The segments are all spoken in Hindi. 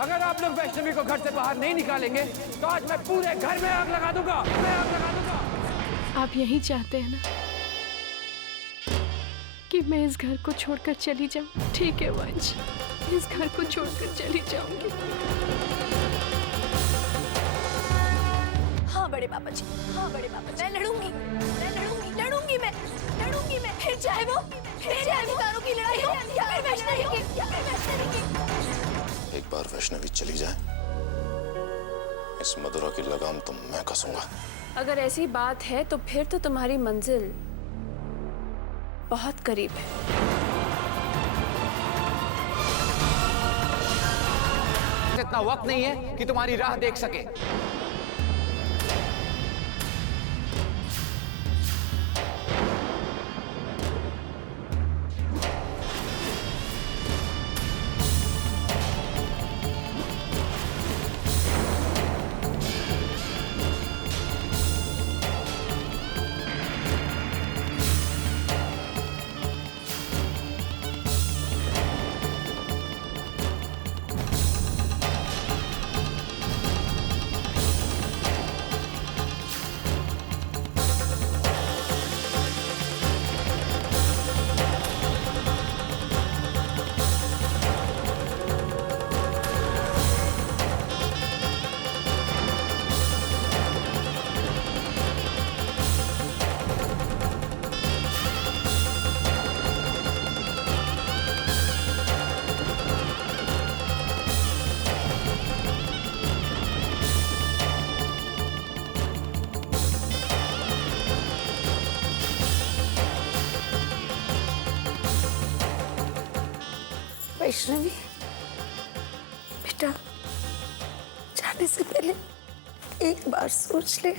अगर आप लोग वैष्णवी को घर से बाहर नहीं निकालेंगे तो आज मैं पूरे घर में आग लगा दूंगा। मैं आग लगा दूंगा। आप यही चाहते हैं ना कि मैं इस घर को छोड़कर चली जाऊं? ठीक है वंश, इस घर को छोड़कर चली जाऊंगी। हाँ बड़े पापा जी, हाँ बड़े पापा जी, मैं लड़ूंगी, मैं फिर चाहे वो अधिकारों की लड़ाई हो या फिर वैष्णवी की। एक बार वैष्णवी चली जाए, इस मधुरा की लगाम तो मैं कसूंगा। अगर ऐसी बात है तो फिर तो तुम्हारी मंजिल बहुत करीब है। इतना वक्त नहीं है कि तुम्हारी राह देख सके। वैष्णवी बेटा, जाने से पहले एक बार सोच ले।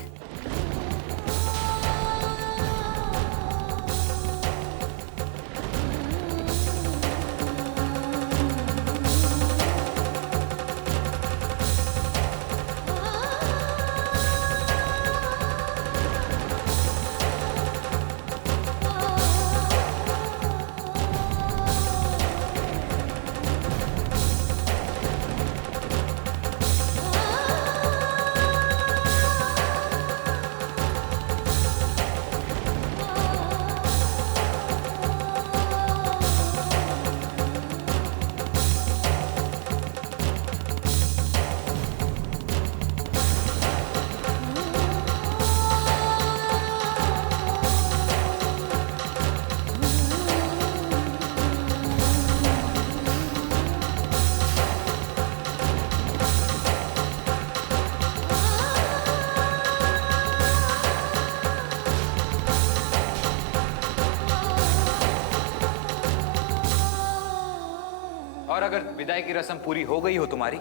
और अगर विदाई की रस्म पूरी हो गई हो तुम्हारी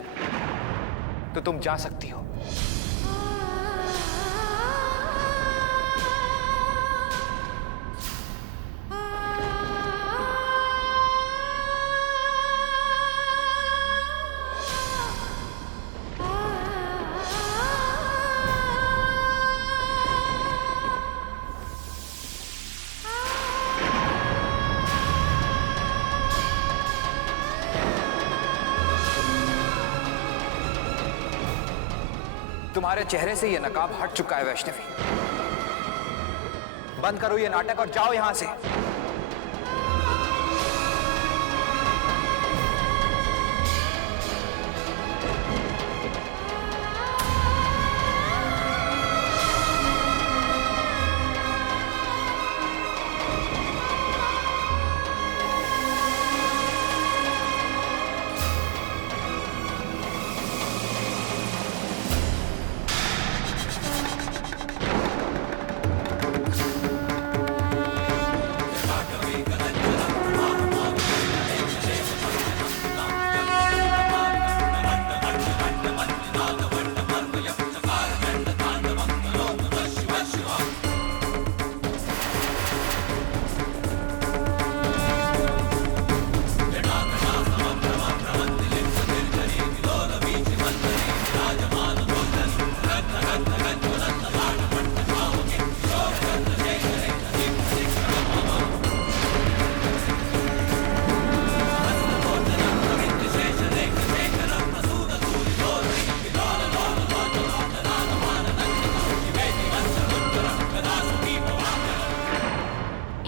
तो तुम जा सकती हो। तुम्हारे चेहरे से ये नकाब हट चुका है वैष्णवी। बंद करो ये नाटक और जाओ यहां से।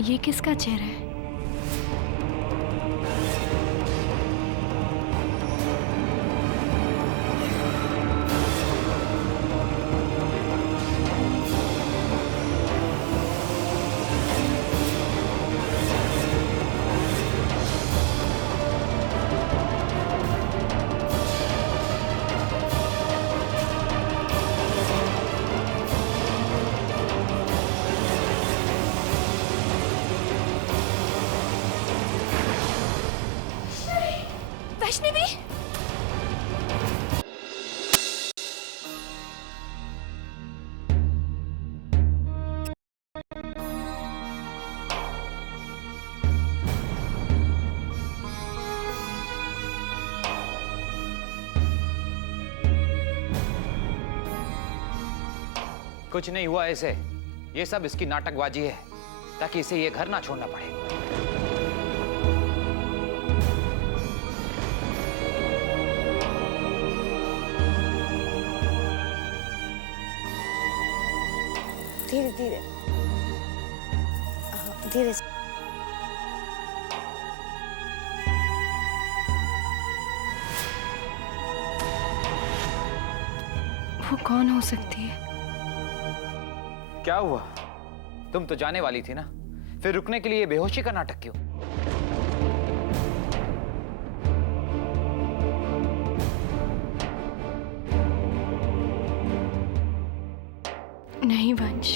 ये किसका चेहरा है? वैष्णवी, कुछ नहीं हुआ इसे। ये सब इसकी नाटकबाजी है ताकि इसे ये घर ना छोड़ना पड़े। धीरे धीरे, हाँ, धीरे से। वो कौन हो सकती है? क्या हुआ? तुम तो जाने वाली थी ना, फिर रुकने के लिए बेहोशी का नाटक क्यों? नहीं वंश,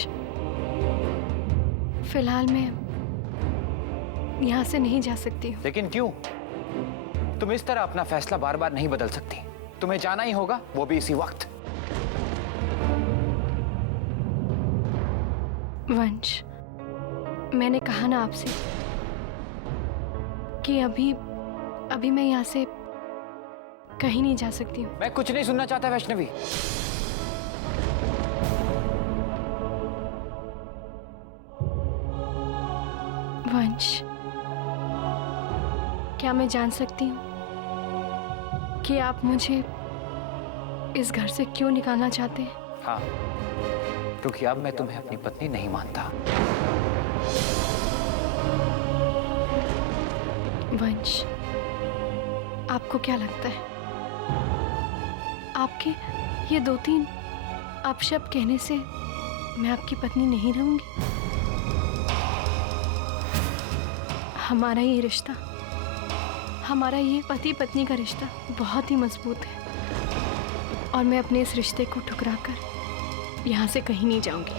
फिलहाल मैं यहाँ से नहीं जा सकती हूँ। लेकिन क्यों? तुम इस तरह अपना फैसला बार बार नहीं बदल सकती। तुम्हें जाना ही होगा, वो भी इसी वक्त। वंश, मैंने कहा ना आपसे कि अभी मैं यहाँ से कहीं नहीं जा सकती हूँ। मैं कुछ नहीं सुनना चाहता वैष्णवी। वंश, क्या मैं जान सकती हूँ कि आप मुझे इस घर से क्यों निकालना चाहते हैं? हाँ, क्योंकि अब मैं तुम्हें अपनी पत्नी नहीं मानता। वंश, आपको क्या लगता है आपके ये 2-3 अपशब्द कहने से मैं आपकी पत्नी नहीं रहूंगी? हमारा ये रिश्ता, हमारा ये पति पत्नी का रिश्ता बहुत ही मजबूत है और मैं अपने इस रिश्ते को ठुकराकर यहाँ से कहीं नहीं जाऊंगी।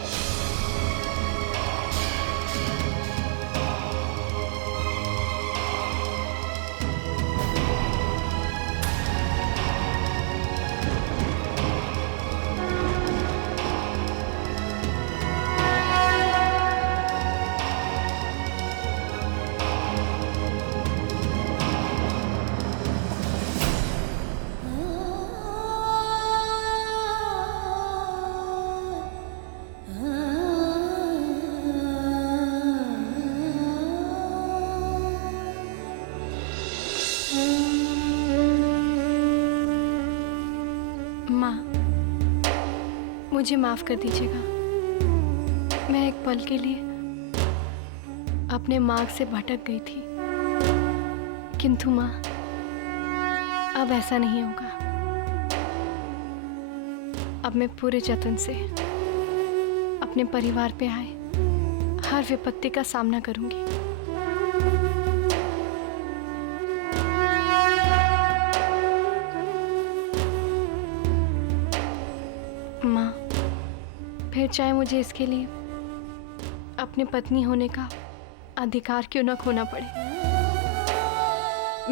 माँ, मुझे माफ कर दीजिएगा। मैं एक पल के लिए अपने मार्ग से भटक गई थी, किंतु माँ, अब ऐसा नहीं होगा। अब मैं पूरे जतन से अपने परिवार पे आए हर विपत्ति का सामना करूंगी। माँ, फिर चाहे मुझे इसके लिए अपनी पत्नी होने का अधिकार क्यों ना खोना पड़े,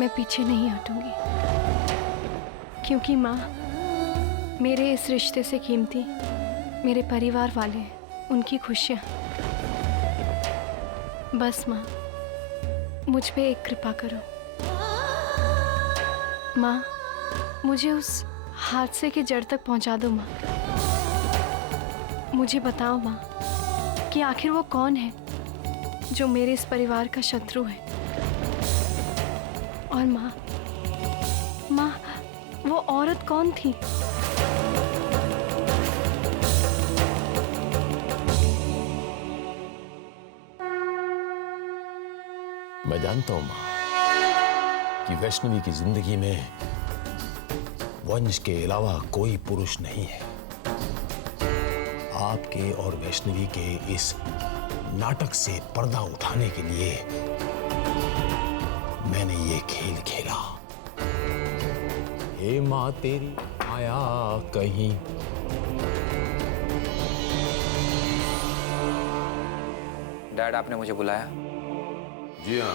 मैं पीछे नहीं हटूंगी। क्योंकि माँ, मेरे इस रिश्ते से कीमती मेरे परिवार वाले हैं, उनकी खुशियाँ। बस माँ, मुझ पे एक कृपा करो। माँ, मुझे उस हादसे के जड़ तक पहुँचा दो माँ। मुझे बताओ माँ कि आखिर वो कौन है जो मेरे इस परिवार का शत्रु है। और माँ, वो औरत कौन थी? मैं जानता हूं मां कि वैष्णवी की जिंदगी में वंश के अलावा कोई पुरुष नहीं है। आपके और वैष्णवी के इस नाटक से पर्दा उठाने के लिए मैंने ये खेल खेला। हे मां तेरी आया कहीं। डैड, आपने मुझे बुलाया? जी हाँ,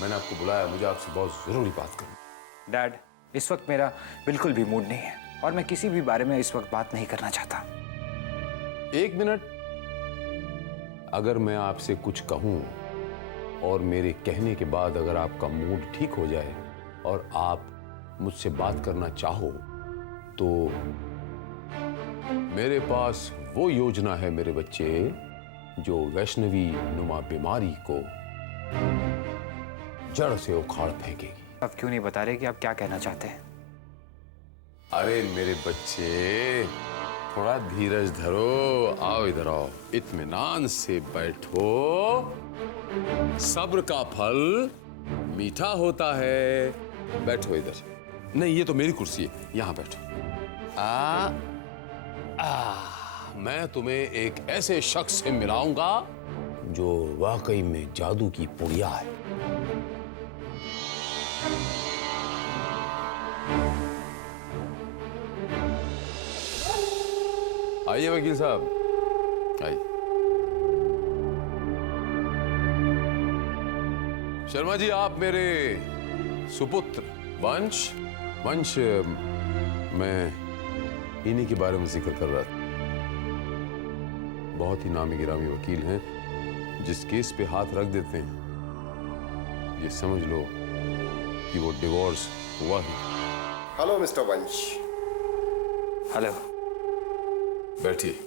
मैंने आपको बुलाया। मुझे आपसे बहुत जरूरी बात करनी। डैड, इस वक्त मेरा बिल्कुल भी मूड नहीं है और मैं किसी भी बारे में इस वक्त बात नहीं करना चाहता। एक मिनट, अगर मैं आपसे कुछ कहूं और मेरे कहने के बाद अगर आपका मूड ठीक हो जाए और आप मुझसे बात करना चाहो तो मेरे पास वो योजना है मेरे बच्चे जो वैष्णवी नुमा बीमारी को जड़ से उखाड़ फेंकेगी। आप क्यों नहीं बता रहे कि आप क्या कहना चाहते हैं? अरे मेरे बच्चे, थोड़ा धीरज धरो। आओ इधर आओ, इत्मीनान से बैठो। सब्र का फल मीठा होता है। बैठो इधर। नहीं, ये तो मेरी कुर्सी है, यहां बैठो। मैं तुम्हें एक ऐसे शख्स से मिलाऊंगा जो वाकई में जादू की पुड़िया है। आइए वकील साहब, आइए। शर्मा जी, आप मेरे सुपुत्र वंश मैं इन्हीं के बारे में जिक्र कर रहा था। बहुत ही नामी गिरामी वकील हैं। जिस केस पे हाथ रख देते हैं ये समझ लो कि वो डिवोर्स हुआ ही। हेलो मिस्टर वंश। हेलो। बैठिए।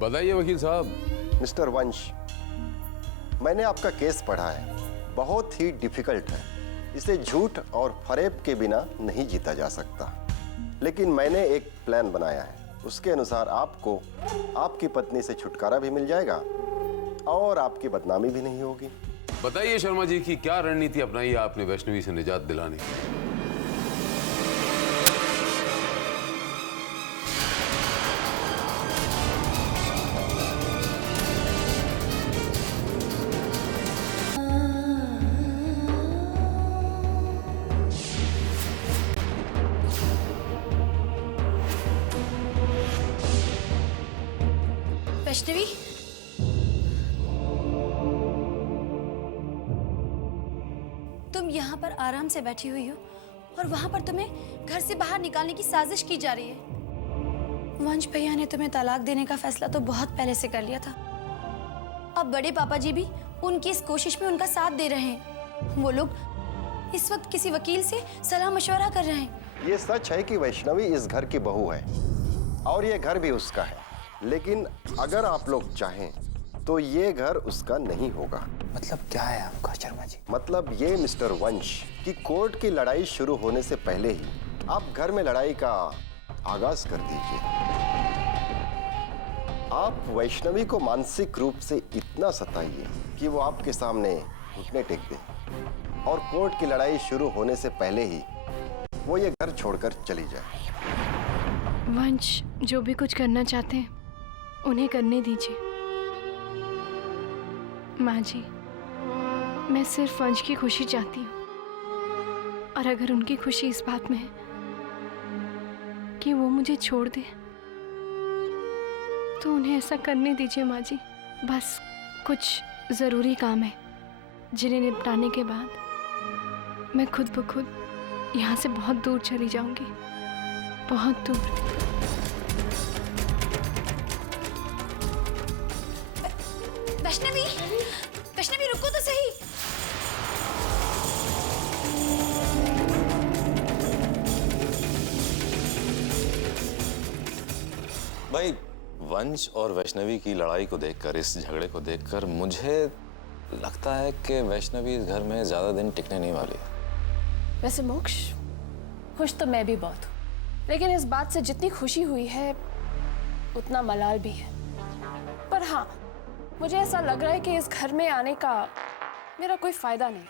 बताइए वकील साहब। मिस्टर वंश, मैंने आपका केस पढ़ा है। बहुत ही डिफिकल्ट है। इसे झूठ और फरेब के बिना नहीं जीता जा सकता। लेकिन मैंने एक प्लान बनाया है। उसके अनुसार आपको आपकी पत्नी से छुटकारा भी मिल जाएगा और आपकी बदनामी भी नहीं होगी। बताइए शर्मा जी की क्या रणनीति अपनाई आपने वैष्णवी से निजात दिलाने की? वैष्णवी, तुम यहाँ पर आराम से बैठी हुई हो और वहां पर तुम्हें घर से बाहर निकालने की साजिश की जा रही है। वंश भैया ने तुम्हें तलाक देने का फैसला तो बहुत पहले से कर लिया था। अब बड़े पापा जी भी उनकी इस कोशिश में उनका साथ दे रहे हैं। वो लोग इस वक्त किसी वकील से सलाह मशवरा कर रहे हैं। ये सच है कि वैष्णवी इस घर की बहू है और ये घर भी उसका है। लेकिन अगर आप लोग चाहें तो ये घर उसका नहीं होगा। मतलब क्या है आपका शर्मा जी? मतलब ये मिस्टर वंश कि कोर्ट की लड़ाई शुरू होने से पहले ही आप घर में लड़ाई का आगाज कर दीजिए। आप वैष्णवी को मानसिक रूप से इतना सताइए कि वो आपके सामने घुटने टेक दे और कोर्ट की लड़ाई शुरू होने से पहले ही वो ये घर छोड़कर चली जाए। वंश जो भी कुछ करना चाहते हैं उन्हें करने दीजिए। माँ जी, मैं सिर्फ वंश की खुशी चाहती हूँ और अगर उनकी खुशी इस बात में है कि वो मुझे छोड़ दे तो उन्हें ऐसा करने दीजिए माँ जी। बस कुछ ज़रूरी काम है जिन्हें निपटाने के बाद मैं खुद ब खुद यहाँ से बहुत दूर चली जाऊँगी, बहुत दूर। वैष्णवी, वैष्णवी रुको तो सही। भाई, वंश और वैष्णवी की लड़ाई को देखकर, इस झगड़े को देखकर मुझे लगता है कि वैष्णवी इस घर में ज्यादा दिन टिकने नहीं वाली है। वैसे मोक्ष, खुश तो मैं भी बहुत हूँ, लेकिन इस बात से जितनी खुशी हुई है उतना मलाल भी है। पर हाँ, मुझे ऐसा लग रहा है कि इस घर में आने का मेरा कोई फायदा नहीं।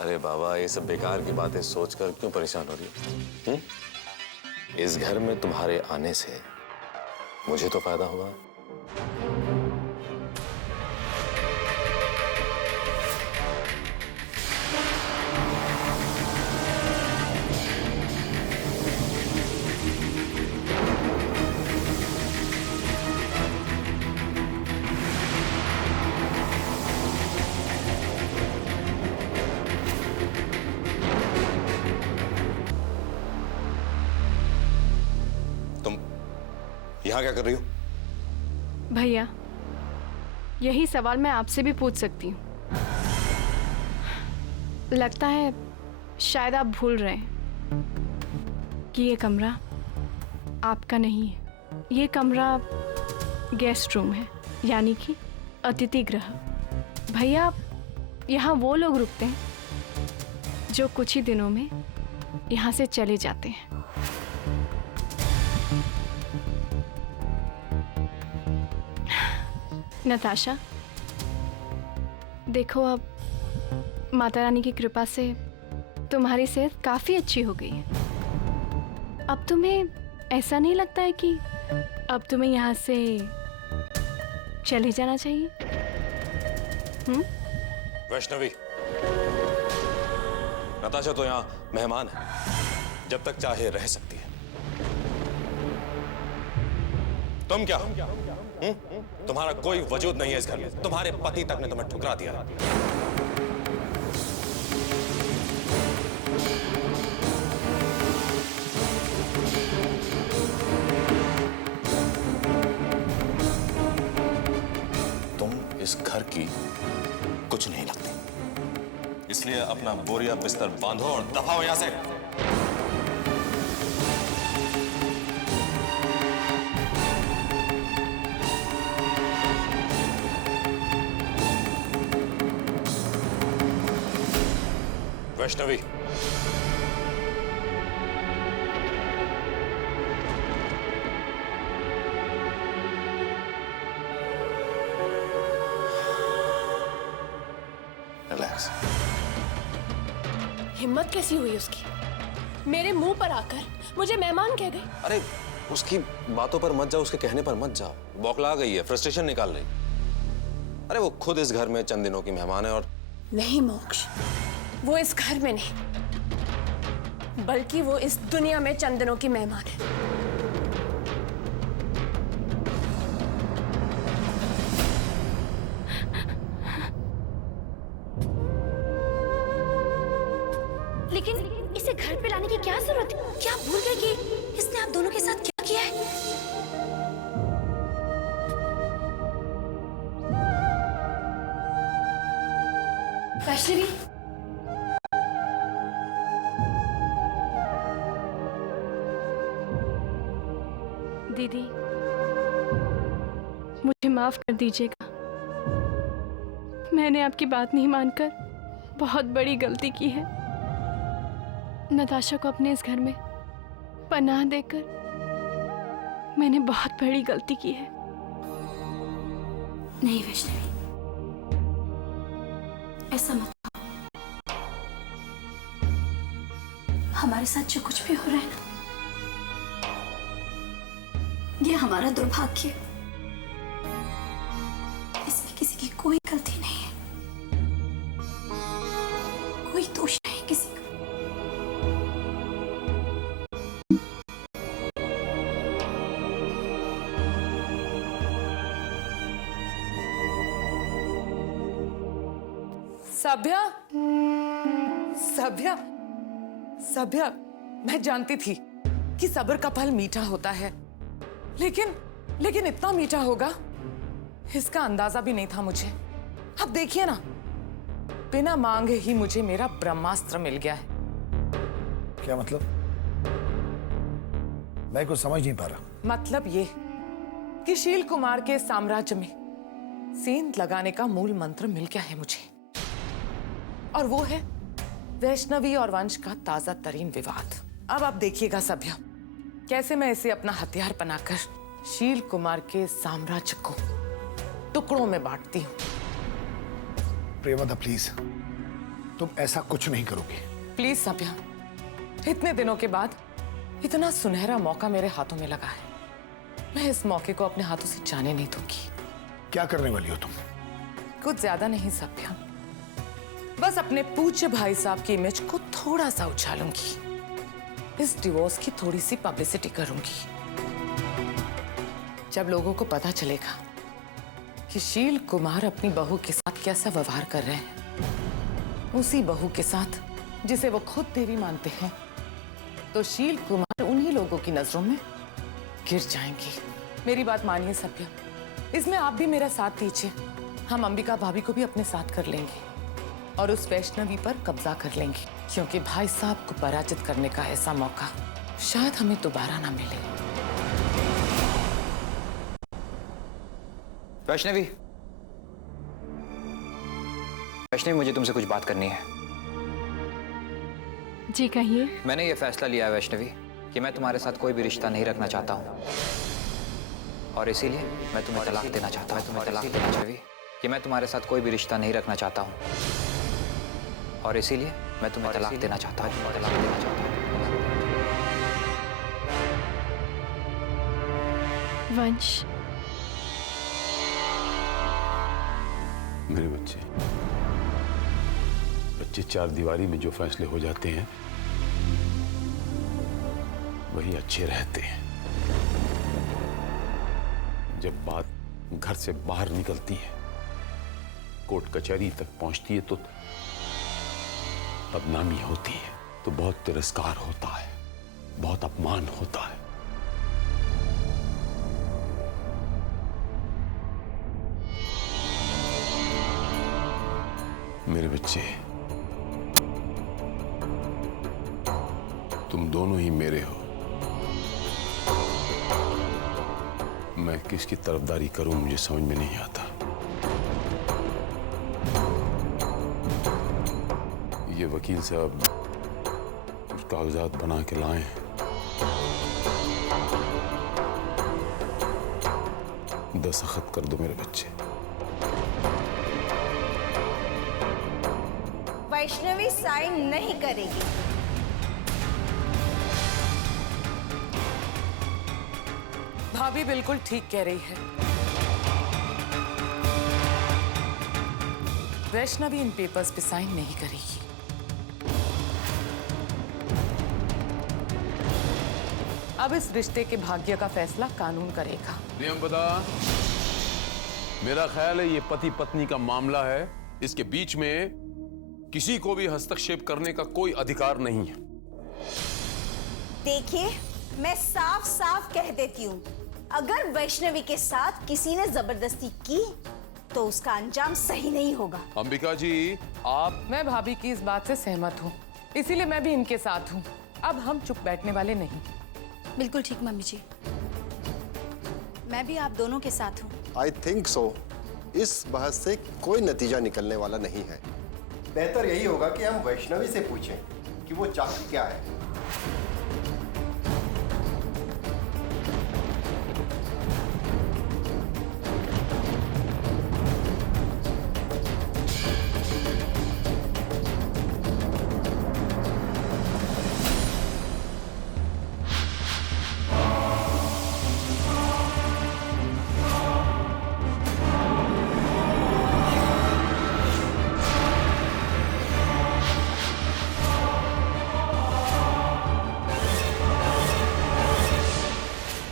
अरे बाबा, ये सब बेकार की बातें सोचकर क्यों परेशान हो रही हो? इस घर में तुम्हारे आने से मुझे तो फायदा होगा। तुम यहां क्या कर रही हो? भैया, यही सवाल मैं आपसे भी पूछ सकती हूँ। लगता है शायद आप भूल रहे हैं कि ये कमरा आपका नहीं है। ये कमरा गेस्ट रूम है, यानी कि अतिथि गृह। भैया, यहाँ वो लोग रुकते हैं जो कुछ ही दिनों में यहाँ से चले जाते हैं। नताशा, देखो अब माता रानी की कृपा से तुम्हारी सेहत काफी अच्छी हो गई है। अब तुम्हें ऐसा नहीं लगता है कि अब तुम्हें यहाँ से चले जाना चाहिए? वैष्णवी, नताशा तो यहाँ मेहमान है, जब तक चाहे रह सकती है। तुम क्या? तुम्हारा कोई वजूद नहीं है इस घर में। तुम्हारे पति तक ने तुम्हें ठुकरा दिया। तुम इस घर की कुछ नहीं लगती, इसलिए अपना बोरिया बिस्तर बांधो और दफाओ यहां से। वैष्णवी, रिलैक्स। हिम्मत कैसी हुई उसकी? मेरे मुंह पर आकर मुझे मेहमान कह गई। अरे उसकी बातों पर मत जाओ, उसके कहने पर मत जाओ। बौखला गई है, फ्रस्ट्रेशन निकाल रही। अरे वो खुद इस घर में चंद दिनों की मेहमान है। और नहीं मोक्ष, वो इस घर में नहीं, बल्कि वो इस दुनिया में चंद दिनों की मेहमान है। लेकिन इसे घर पे लाने की क्या जरूरत है? क्या आप भूल गए कि इसने आप दोनों के साथ क्या किया है? वैष्णवी, दीदी, मुझे माफ कर दीजिएगा। मैंने आपकी बात नहीं मानकर बहुत बड़ी गलती की है। नताशा को अपने इस घर में पनाह देकर मैंने बहुत बड़ी गलती की है। नहीं वैष्णवी, ऐसा मत कहो। हमारे साथ जो कुछ भी हो रहा है ना, ये हमारा दुर्भाग्य है। इसमें किसी की कोई गलती नहीं है, कोई दोष नहीं किसी का। सभ्या, सभ्या, सभ्या, मैं जानती थी कि सब्र का फल मीठा होता है, लेकिन इतना मीठा होगा इसका अंदाजा भी नहीं था मुझे। अब देखिए ना, बिना मांगे ही मुझे मेरा ब्रह्मास्त्र मिल गया है। क्या मतलब? मैं कुछ समझ नहीं पा रहा। मतलब ये कि शील कुमार के साम्राज्य में सेंध लगाने का मूल मंत्र मिल गया है मुझे, और वो है वैष्णवी और वंश का ताजा तरीन विवाद। अब आप देखिएगा सभ्या, कैसे मैं इसे अपना हथियार बनाकर शील कुमार के साम्राज्य को टुकड़ों में बांटती हूँ। प्रियवदा प्लीज, तुम ऐसा कुछ नहीं करोगी। प्लीज सभ्या, इतने दिनों के बाद इतना सुनहरा मौका मेरे हाथों में लगा है, मैं इस मौके को अपने हाथों से जाने नहीं दूंगी। क्या करने वाली हो तुम? कुछ ज्यादा नहीं सभ्या, बस अपने पूज्य भाई साहब की इमेज को थोड़ा सा उछालूंगी। इस डिवोर्स की थोड़ी सी पब्लिसिटी करूंगी। जब लोगों को पता चलेगा कि शील कुमार अपनी बहू के साथ कैसा व्यवहार कर रहे हैं, उसी बहू के साथ जिसे वो खुद देवी मानते हैं, तो शील कुमार उन्हीं लोगों की नजरों में गिर जाएंगे। मेरी बात मानिए सभ्या, इसमें आप भी मेरा साथ दीजिए। हम अंबिका भाभी को भी अपने साथ कर लेंगे और उस वैष्णवी पर कब्जा कर लेंगे, क्योंकि भाई साहब को पराजित करने का ऐसा मौका शायद हमें दोबारा ना मिले। वैष्णवी, वैष्णवी, मुझे तुमसे कुछ बात करनी है। जी कहिए। मैंने ये फैसला लिया है वैष्णवी कि मैं तुम्हारे साथ कोई भी रिश्ता नहीं रखना चाहता हूँ, और इसीलिए मैं तुम्हें तलाक देना चाहता हूँ। वैष्णवी, कि मैं तुम्हारे साथ कोई भी रिश्ता नहीं रखना चाहता हूँ, और इसीलिए मैं तुम्हें तलाक देना चाहता हूँ। वंश, मेरे बच्चे चार दीवारी में जो फैसले हो जाते हैं वही अच्छे रहते हैं। जब बात घर से बाहर निकलती है, कोर्ट कचहरी तक पहुंचती है, तो बदनामी होती है, तो बहुत तिरस्कार होता है, बहुत अपमान होता है। मेरे बच्चे, तुम दोनों ही मेरे हो। मैं किसकी तरफदारी करूं मुझे समझ में नहीं आता। ये वकील साहब कुछ कागजात बना के लाए हैं, दस्तखत कर दो मेरे बच्चे। वैष्णवी साइन नहीं करेगी। भाभी बिल्कुल ठीक कह रही है। वैष्णवी इन पेपर्स पे साइन नहीं करेगी। अब इस रिश्ते के भाग्य का फैसला कानून करेगा। नियम बता। मेरा ख्याल है ये पति पत्नी का मामला है, इसके बीच में किसी को भी हस्तक्षेप करने का कोई अधिकार नहीं है। देखिए, मैं साफ साफ कह देती हूँ, अगर वैष्णवी के साथ किसी ने जबरदस्ती की तो उसका अंजाम सही नहीं होगा। अंबिका जी, आप। मैं भाभी की इस बात से सहमत हूँ, इसीलिए मैं भी इनके साथ हूँ। अब हम चुप बैठने वाले नहीं। बिल्कुल ठीक मम्मी जी, मैं भी आप दोनों के साथ हूँ। I think so. इस बहस से कोई नतीजा निकलने वाला नहीं है। बेहतर यही होगा कि हम वैष्णवी से पूछें कि वो चाहती क्या है।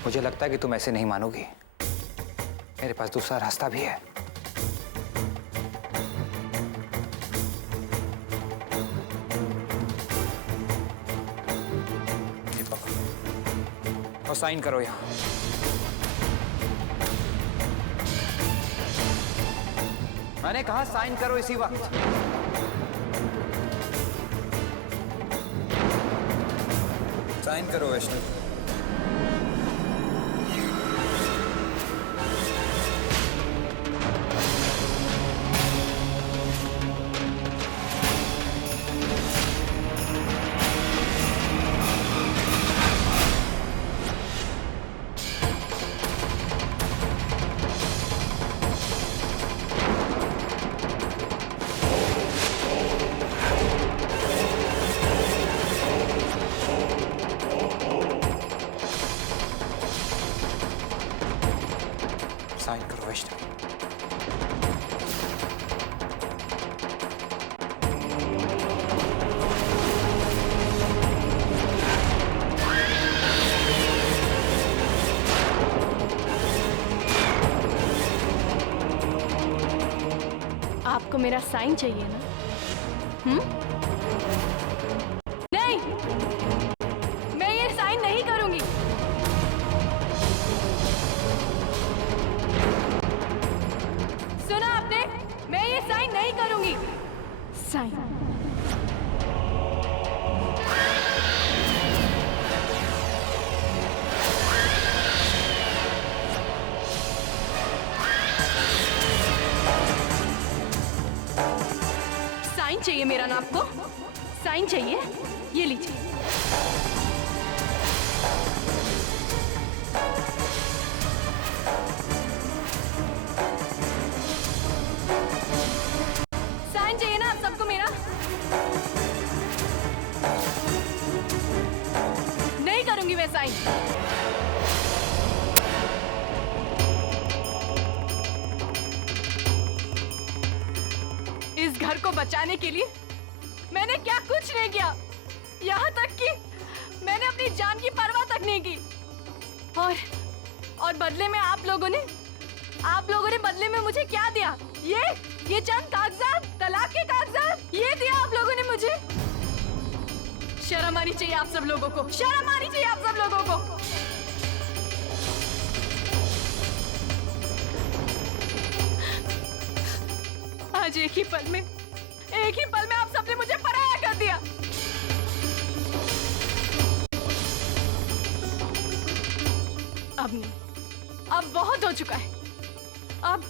मुझे लगता है कि तुम ऐसे नहीं मानोगी। मेरे पास दूसरा रास्ता भी है। ये पकड़ो और साइन करो यहाँ। मैंने कहा साइन करो इसी वक्त। साइन करो वैष्णव। मत करो वैष्णवी। आपको मेरा साइन चाहिए ना? नहीं, मैं ये साइन नहीं करूंगी। सुना आपने? मैं ये साइन नहीं करूंगी। साइन चाहिए मेरा ना आपको? साइन चाहिए? ये लीजिए। साइन चाहिए ना आप सबको मेरा? नहीं करूंगी मैं साइन। इस घर को बचाने के लिए मैंने क्या कुछ नहीं किया, यहाँ तक कि मैंने अपनी जान की परवाह तक नहीं की। और बदले में आप लोगों ने बदले में मुझे क्या दिया? ये चंद कागजात, तलाक के कागजात, ये दिया आप लोगों ने मुझे। शर्म आनी चाहिए आप सब लोगों को, शर्म आनी चाहिए आप सब लोगों को। आज एक ही पल में आप सबने मुझे पराया कर दिया। अब नहीं, अब बहुत हो चुका है। अब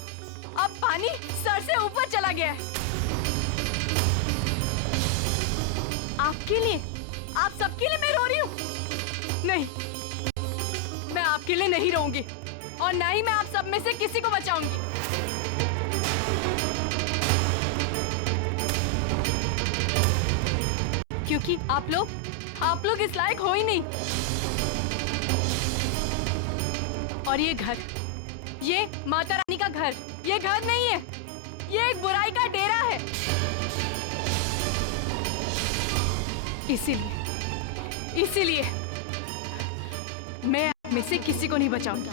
पानी सर से ऊपर चला गया है। आपके लिए, आप सबके लिए मैं रो रही हूँ। नहीं, मैं आपके लिए नहीं रोऊंगी और ना ही मैं आप सब में से किसी को बचाऊंगी। क्योंकि आप लोग इस लायक हो ही नहीं। और ये घर, ये माता रानी का घर, ये घर नहीं है, ये एक बुराई का डेरा है। इसीलिए मैं आप में से किसी को नहीं बचाऊंगी।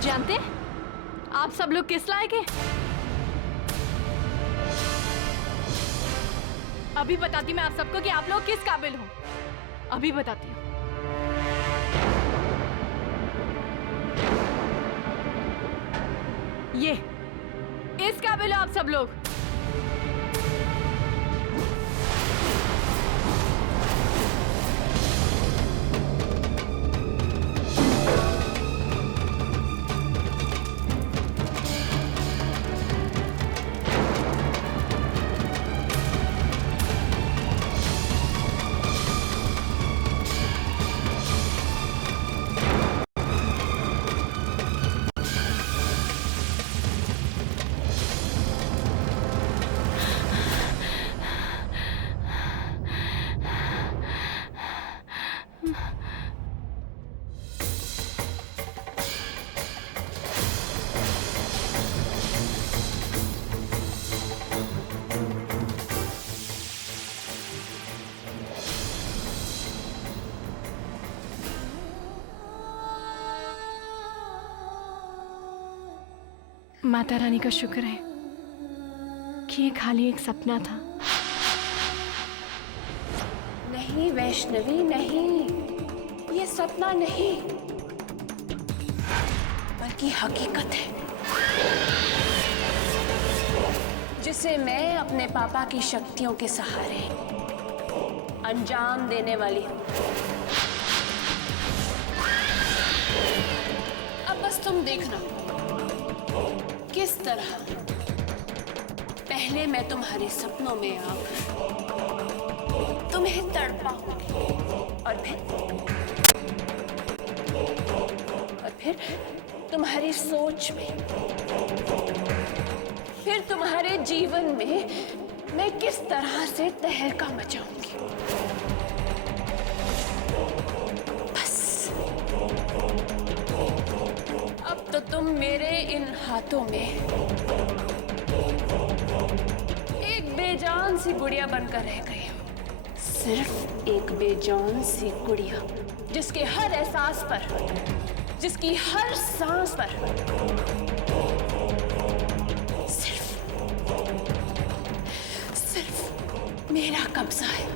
जानते हैं आप सब लोग किस लायक हैं? अभी बताती मैं आप सबको कि आप लोग किस काबिल हो। अभी बताती हूँ। ये इस काबिल हो आप सब लोग। माता रानी का शुक्र है कि ये खाली एक सपना था। नहीं वैष्णवी, नहीं, ये सपना नहीं बल्कि हकीकत है, जिसे मैं अपने पापा की शक्तियों के सहारे अंजाम देने वाली हूँ। अब बस तुम देखना किस तरह पहले मैं तुम्हारे सपनों में आकर तुम्हें तड़पाऊंगी और फिर तुम्हारी सोच में, फिर तुम्हारे जीवन में मैं किस तरह से तहलका मचाऊंगी। इन हाथों में एक बेजान सी गुड़िया बनकर रह गई हूं। सिर्फ एक बेजान सी गुड़िया जिसके हर एहसास पर, जिसकी हर सांस पर सिर्फ मेरा कब्जा है।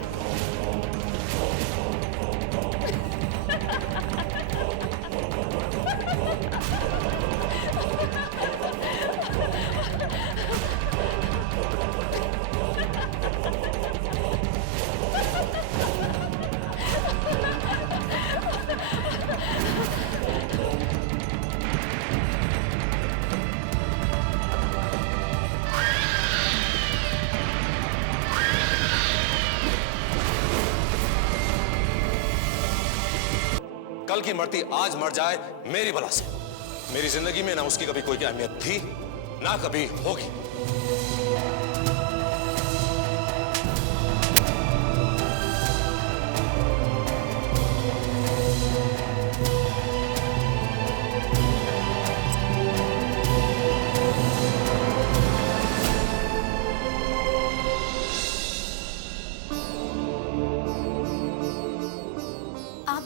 कल की मरती आज मर जाए मेरी बला से। मेरी जिंदगी में ना उसकी कभी कोई अहमियत थी ना कभी होगी।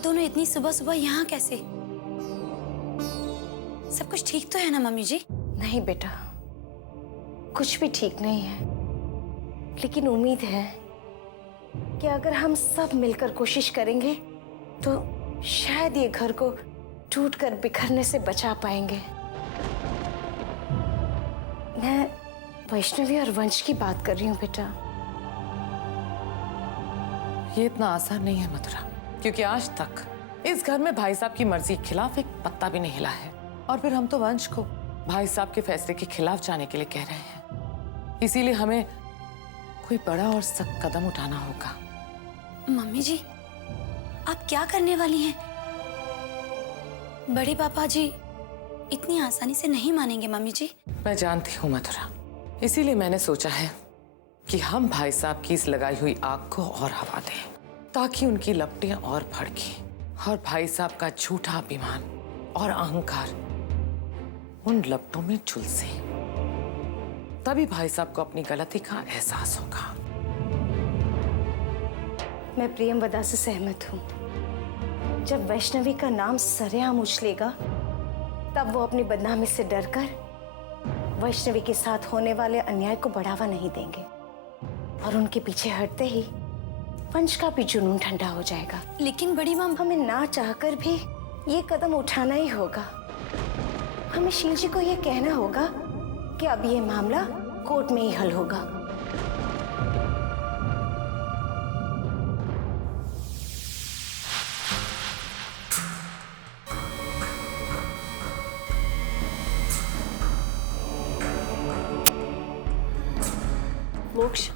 दोनों इतनी सुबह सुबह यहाँ कैसे? सब कुछ ठीक तो है ना मम्मी जी? नहीं बेटा, कुछ भी ठीक नहीं है, लेकिन उम्मीद है कि अगर हम सब मिलकर कोशिश करेंगे तो शायद ये घर को टूटकर बिखरने से बचा पाएंगे। मैं वैष्णवी और वंश की बात कर रही हूँ बेटा। ये इतना आसान नहीं है मथुरा, क्योंकि आज तक इस घर में भाई साहब की मर्जी के खिलाफ एक पत्ता भी नहीं हिला है। और फिर हम तो वंश को भाई साहब के फैसले के खिलाफ जाने के लिए कह रहे हैं। इसीलिए हमें कोई बड़ा और सख्त कदम उठाना होगा। मम्मी जी, आप क्या करने वाली हैं? बड़े पापा जी इतनी आसानी से नहीं मानेंगे मम्मी जी। मैं जानती हूँ मथुरा, इसीलिए मैंने सोचा है कि हम भाई साहब की इस लगाई हुई आग को और हवा दें, ताकि उनकी लपटें और भड़कें और भाई साहब का झूठा अभिमान और अहंकार उन लपटों में झुलसे। तभी भाई साहब को अपनी गलती का एहसास होगा। मैं प्रियमवदा से सहमत हूँ। जब वैष्णवी का नाम सरेआम उछलेगा, तब वो अपनी बदनामी से डरकर वैष्णवी के साथ होने वाले अन्याय को बढ़ावा नहीं देंगे, और उनके पीछे हटते ही वंश का भी जुनून ठंडा हो जाएगा। लेकिन बड़ी माँ, हमें ना चाहकर भी ये कदम उठाना ही होगा। हमें शील जी को ये कहना होगा कि अब ये मामला कोर्ट में ही हल होगा। मोक्ष,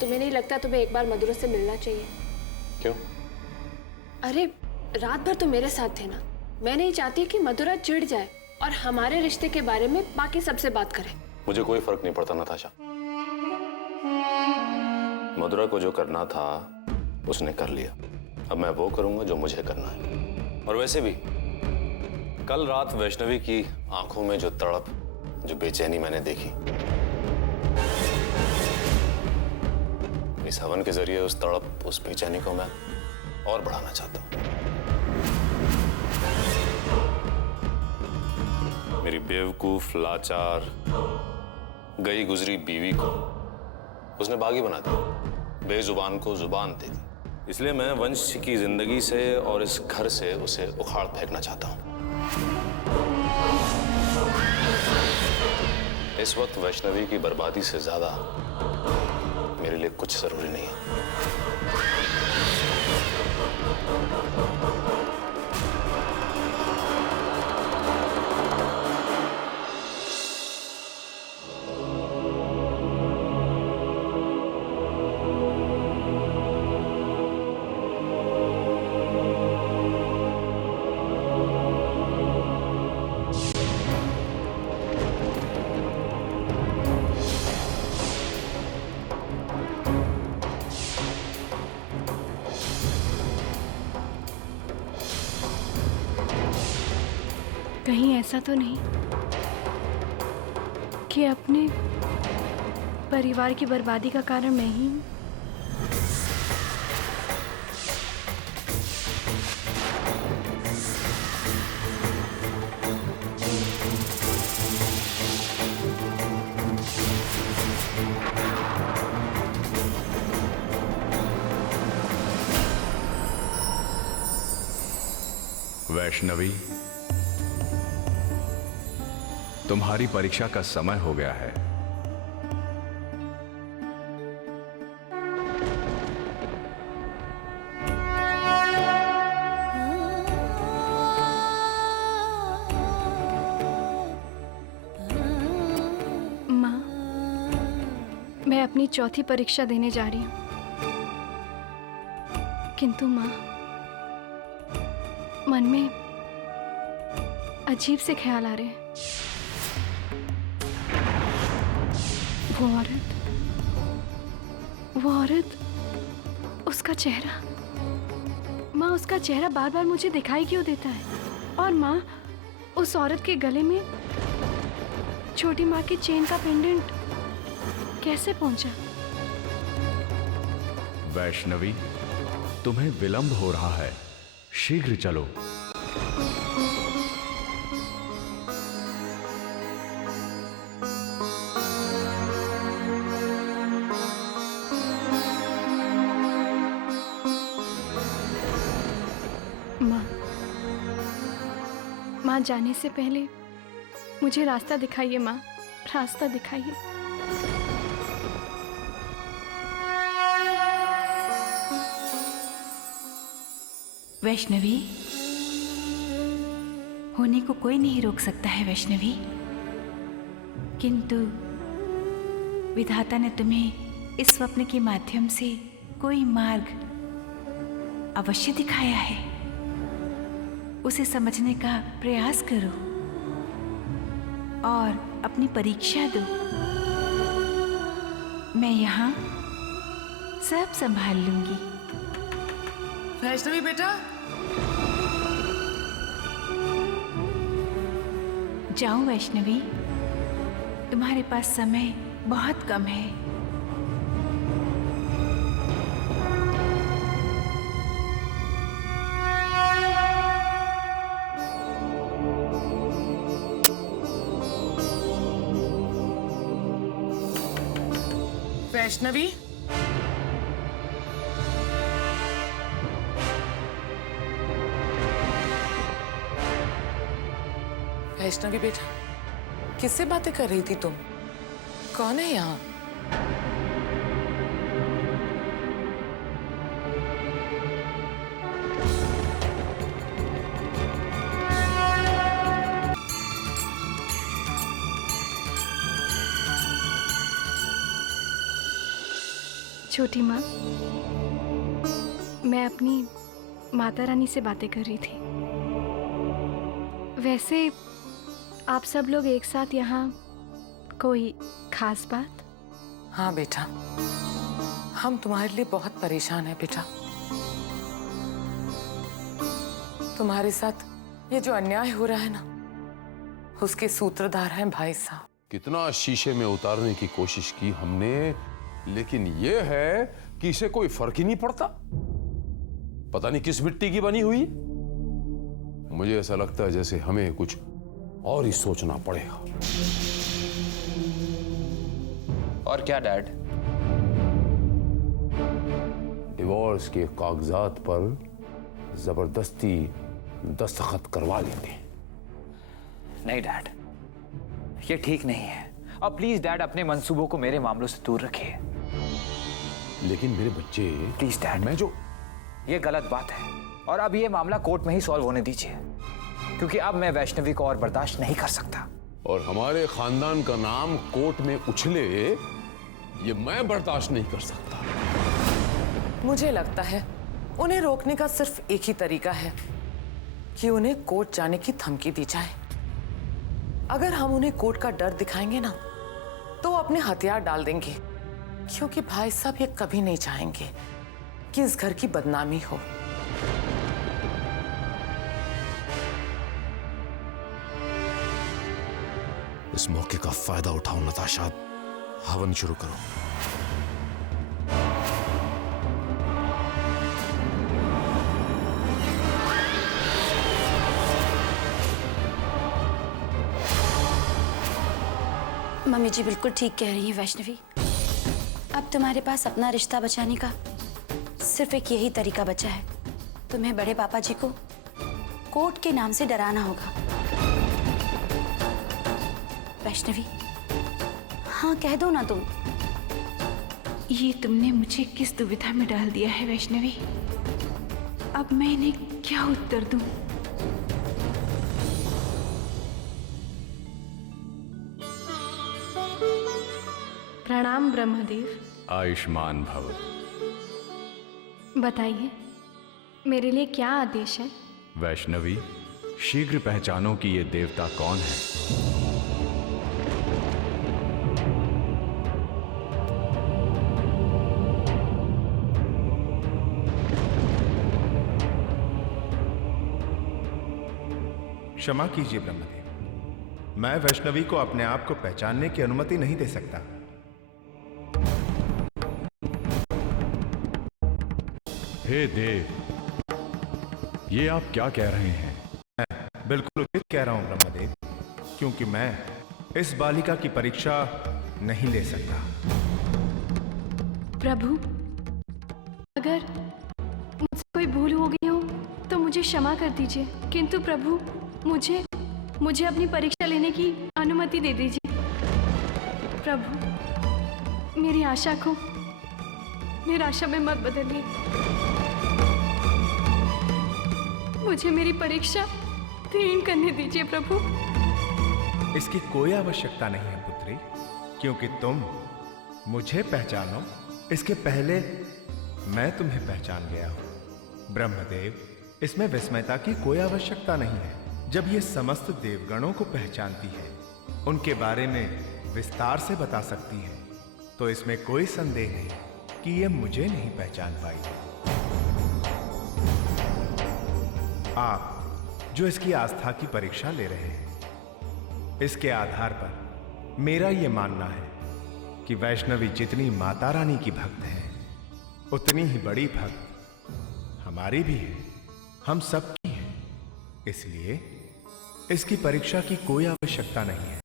तुम्हें नहीं लगता तुम्हें एक बार मधुरा से मिलना चाहिए? क्यों? अरे रात भर तो मेरे साथ थे ना। मैं नहीं चाहती कि मधुरा चिढ़ जाए और हमारे रिश्ते के बारे में बाकी सबसे बात करे। मुझे कोई फर्क नहीं पड़ता नताशा। मधुरा को जो करना था उसने कर लिया। अब मैं वो करूंगा जो मुझे करना है। और वैसे भी कल रात वैष्णवी की आंखों में जो तड़प, जो बेचैनी मैंने देखी, इस हवन के जरिए उस तड़प, उस बेचैनी को मैं और बढ़ाना चाहता हूं। मेरी बेवकूफ, लाचार, गई गुजरी बीवी को उसने बागी बना दिया, बेजुबान को जुबान दे दी। इसलिए मैं वंश की जिंदगी से और इस घर से उसे उखाड़ फेंकना चाहता हूं। इस वक्त वैष्णवी की बर्बादी से ज्यादा मेरे लिए कुछ जरूरी नहीं है। कहीं ऐसा तो नहीं कि अपने परिवार की बर्बादी का कारण मैं ही हूं? वैष्णवी, तुम्हारी परीक्षा का समय हो गया है। माँ, मैं अपनी चौथी परीक्षा देने जा रही हूँ, किंतु माँ, मन में अजीब से ख्याल आ रहे हैं। वो औरत, उसका चेहरा, माँ, उसका चेहरा बार बार मुझे दिखाई क्यों देता है? और माँ, उस औरत के गले में छोटी माँ की चेन का पेंडेंट कैसे पहुंचा? वैष्णवी, तुम्हें विलंब हो रहा है, शीघ्र चलो। माँ, जाने से पहले मुझे रास्ता दिखाइए माँ, रास्ता दिखाइए। वैष्णवी, होने को कोई नहीं रोक सकता है वैष्णवी, किंतु विधाता ने तुम्हें इस स्वप्न के माध्यम से कोई मार्ग अवश्य दिखाया है। उसे समझने का प्रयास करो और अपनी परीक्षा दो। मैं यहाँ सब संभाल लूंगी। वैष्णवी बेटा, जाओ वैष्णवी, तुम्हारे पास समय बहुत कम है। वैष्णवी, वैष्णवी बेटा, किससे बातें कर रही थी तुम? कौन है यहाँ? छोटी माँ, मैं अपनी माता रानी से बातें कर रही थी। वैसे आप सब लोग एक साथ यहाँ, कोई खास बात? हाँ बेटा, हम तुम्हारे लिए बहुत परेशान हैं बेटा। तुम्हारे साथ ये जो अन्याय हो रहा है ना, उसके सूत्रधार हैं भाई साहब। कितना शीशे में उतारने की कोशिश की हमने, लेकिन ये है कि इसे कोई फर्क ही नहीं पड़ता। पता नहीं किस मिट्टी की बनी हुई। मुझे ऐसा लगता है जैसे हमें कुछ और ही सोचना पड़ेगा। और क्या डैड? डिवोर्स के कागजात पर जबरदस्ती दस्तखत करवा लेते हैं। नहीं डैड, ये ठीक नहीं है। अब प्लीज डैड, अपने मंसूबों को मेरे मामलों से दूर रखिए। लेकिन मेरे बच्चे, प्लीज डैड, मैं जो, ये गलत बात है और अब ये मामला कोर्ट में ही सॉल्व होने दीजिए, क्योंकि अब मैं वैष्णवी को और बर्दाश्त नहीं कर सकता। और हमारे खानदान का नाम कोर्ट में उछले, ये मैं बर्दाश्त नहीं कर सकता। मुझे लगता है उन्हें रोकने का सिर्फ एक ही तरीका है कि उन्हें कोर्ट जाने की धमकी दी जाए। अगर हम उन्हें कोर्ट का डर दिखाएंगे ना, तो वो अपने हथियार डाल देंगे, क्योंकि भाई साहब ये कभी नहीं चाहेंगे कि इस घर की बदनामी हो। इस मौके का फायदा उठाओ नताशा, हवन शुरू करो। मम्मी जी बिल्कुल ठीक कह रही हैं वैष्णवी। अब तुम्हारे पास अपना रिश्ता बचाने का सिर्फ एक यही तरीका बचा है। तुम्हें बड़े पापा जी को कोर्ट के नाम से डराना होगा। वैष्णवी, हाँ कह दो ना तुम। ये तुमने मुझे किस दुविधा में डाल दिया है वैष्णवी। अब मैं इन्हें क्या उत्तर दूं? प्रणाम ब्रह्मदेव। आयुष्मान भव। बताइए मेरे लिए क्या आदेश है? वैष्णवी, शीघ्र पहचानो कि ये देवता कौन है। क्षमा कीजिए ब्रह्मदेव, मैं वैष्णवी को अपने आप को पहचानने की अनुमति नहीं दे सकता। हे देव, ये आप क्या कह रहे हैं? मैं बिल्कुल उचित कह रहा हूं ब्रह्मदेव, क्योंकि मैं इस बालिका की परीक्षा नहीं ले सकता। प्रभु, अगर मुझसे कोई भूल हो गई हो तो मुझे क्षमा कर दीजिए, किंतु प्रभु मुझे अपनी परीक्षा लेने की अनुमति दे दीजिए। प्रभु, मेरी आशा को निराशा में मत बदलिए। मुझे मेरी परीक्षा उत्तीर्ण करने दीजिए प्रभु। इसकी कोई आवश्यकता नहीं है पुत्री, क्योंकि तुम मुझे पहचानो इसके पहले मैं तुम्हें पहचान गया हूं। ब्रह्मदेव, इसमें विस्मयता की कोई आवश्यकता नहीं है। जब ये समस्त देवगणों को पहचानती है, उनके बारे में विस्तार से बता सकती है, तो इसमें कोई संदेह नहीं कि ये मुझे नहीं पहचान पाई। आप जो इसकी आस्था की परीक्षा ले रहे हैं, इसके आधार पर मेरा यह मानना है कि वैष्णवी जितनी माता रानी की भक्त है, उतनी ही बड़ी भक्त हमारी भी है, हम सबकी है। इसलिए इसकी परीक्षा की कोई आवश्यकता नहीं है।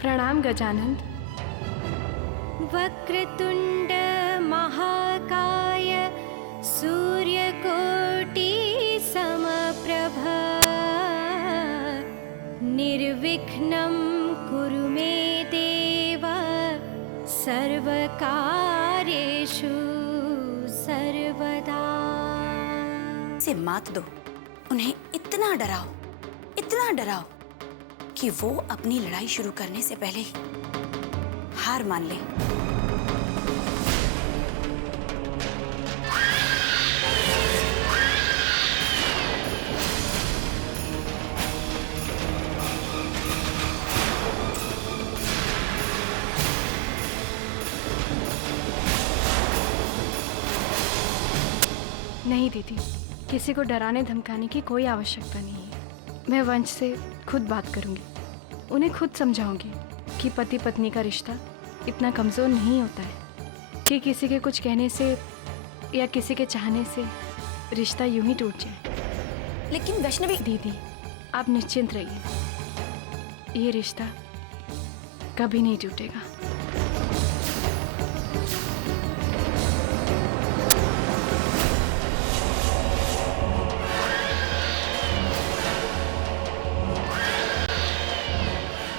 प्रणाम गजानन। वक्रतुंड महाकाय सूर्यकोटि समप्रभ निर्विघ्नं कुरु मे देव सर्वकार्येषु सर्वदा। से मात दो, उन्हें इतना डराओ कि वो अपनी लड़ाई शुरू करने से पहले ही हार मान ले। नहीं दीदी, किसी को डराने धमकाने की कोई आवश्यकता नहीं है। मैं वंश से खुद बात करूंगी, उन्हें खुद समझाऊंगी कि पति पत्नी का रिश्ता इतना कमज़ोर नहीं होता है कि किसी के कुछ कहने से या किसी के चाहने से रिश्ता यूं ही टूट जाए। लेकिन वैष्णवी दीदी, आप निश्चिंत रहिए, ये रिश्ता कभी नहीं टूटेगा।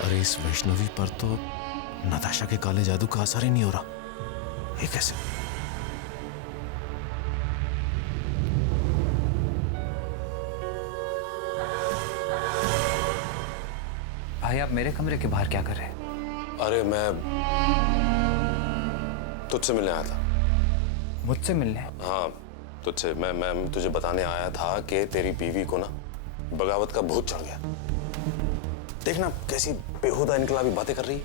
अरे इस वैष्णवी पर तो नताशा के काले जादू का असर ही नहीं हो रहा। ये कैसे? भाई, आप मेरे कमरे के बाहर क्या कर रहे हैं? अरे मैं तुझसे मिलने आया था। मुझसे मिलने? हाँ, तुझसे। मैं तुझे बताने आया था कि तेरी बीवी को ना बगावत का भूत चढ़ गया। देखना कैसी बेहुदा इनकलाबी बातें कर रही है।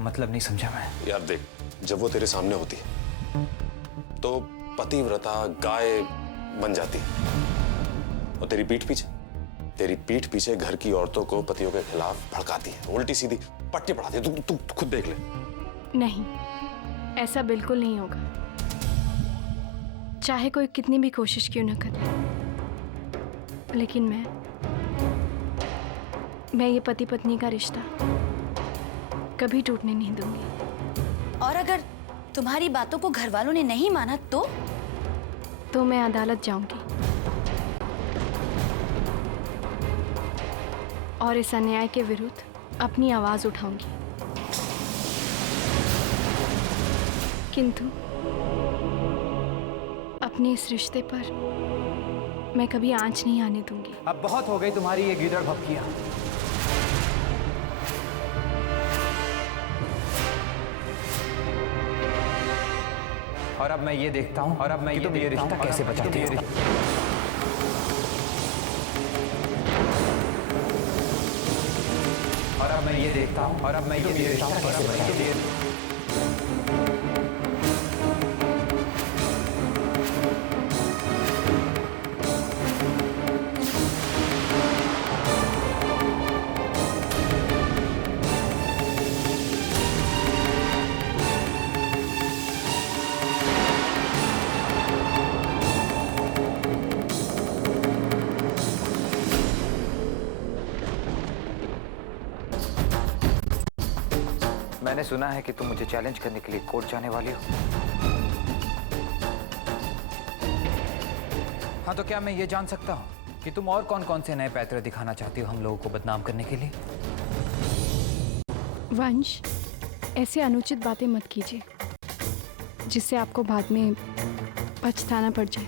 मतलब नहीं समझा मैं। यार देख, जब वो तेरे सामने होती है तो पतिव्रता गाय बन जाती है, और तेरी पीठ पीछे घर की औरतों को पतियों के खिलाफ भड़काती है, उल्टी सीधी पट्टी पढ़ाती है। तू खुद देख ले। नहीं, ऐसा बिल्कुल नहीं होगा, चाहे कोई कितनी भी कोशिश क्यों न करे। लेकिन मैं ये पति पत्नी का रिश्ता कभी टूटने नहीं दूंगी। और अगर तुम्हारी बातों को घर वालों ने नहीं माना तो मैं अदालत जाऊंगी और इस अन्याय के विरुद्ध अपनी आवाज उठाऊंगी। किंतु अपने इस रिश्ते पर मैं कभी आंच नहीं आने दूंगी। अब बहुत हो गई तुम्हारी ये गीदड़ भपकियां। और अब मैं ये देखता हूं कि तुम ये रिश्ता कैसे बचाती हो। और अब मैं ये देखता हूं कि ये रिश्ता कैसे बचाती हो। मैंने सुना है कि तुम मुझे चैलेंज करने के लिए कोर्ट जाने वाली हो। हाँ, तो क्या मैं ये जान सकता हूँ कि तुम और कौन कौन से नए पैतरे दिखाना चाहती हो हम लोगों को बदनाम करने के लिए? वंश, ऐसे अनुचित बातें मत कीजिए जिससे आपको बाद में पछताना पड़ जाए।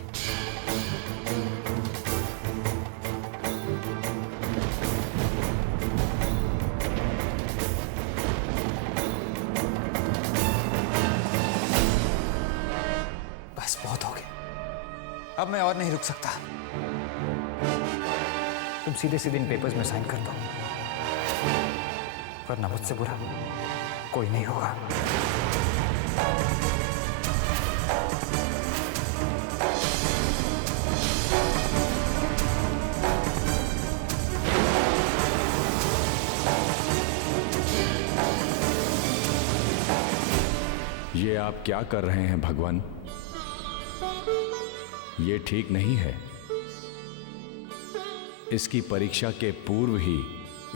बहुत हो गया, अब मैं और नहीं रुक सकता। तुम सीधे सीधे इन पेपर्स में साइन कर दो, वरना मुझसे बुरा कोई नहीं होगा। ये आप क्या कर रहे हैं भगवान? ये ठीक नहीं है। इसकी परीक्षा के पूर्व ही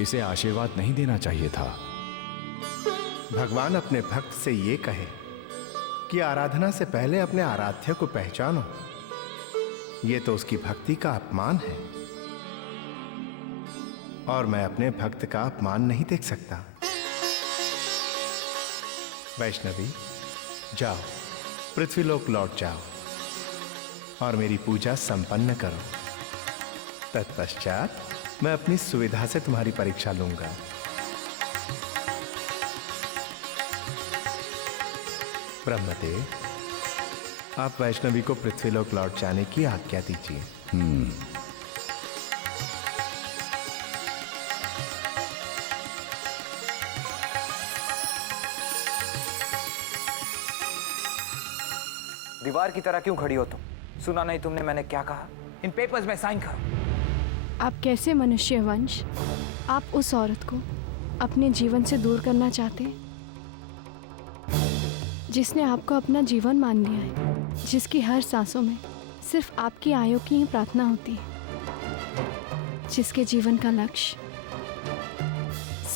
इसे आशीर्वाद नहीं देना चाहिए था। भगवान अपने भक्त से ये कहे कि आराधना से पहले अपने आराध्य को पहचानो, ये तो उसकी भक्ति का अपमान है, और मैं अपने भक्त का अपमान नहीं देख सकता। वैष्णवी, जाओ, पृथ्वीलोक लौट जाओ और मेरी पूजा संपन्न करो। तत्पश्चात मैं अपनी सुविधा से तुम्हारी परीक्षा लूंगा। ब्रह्मदेव, आप वैष्णवी को पृथ्वीलोक लौट जाने की आज्ञा दीजिए। दीवार की तरह क्यों खड़ी हो तुम? सुना नहीं तुमने मैंने क्या कहा? इन पेपर्स में साइन करो। आप कैसे मनुष्य वंश? आप उस औरत को अपने जीवन से दूर करना चाहते हैं जिसने आपको अपना जीवन मान लिया है, जिसकी हर सांसों में सिर्फ आपकी आयु की ही प्रार्थना होती है, जिसके जीवन का लक्ष्य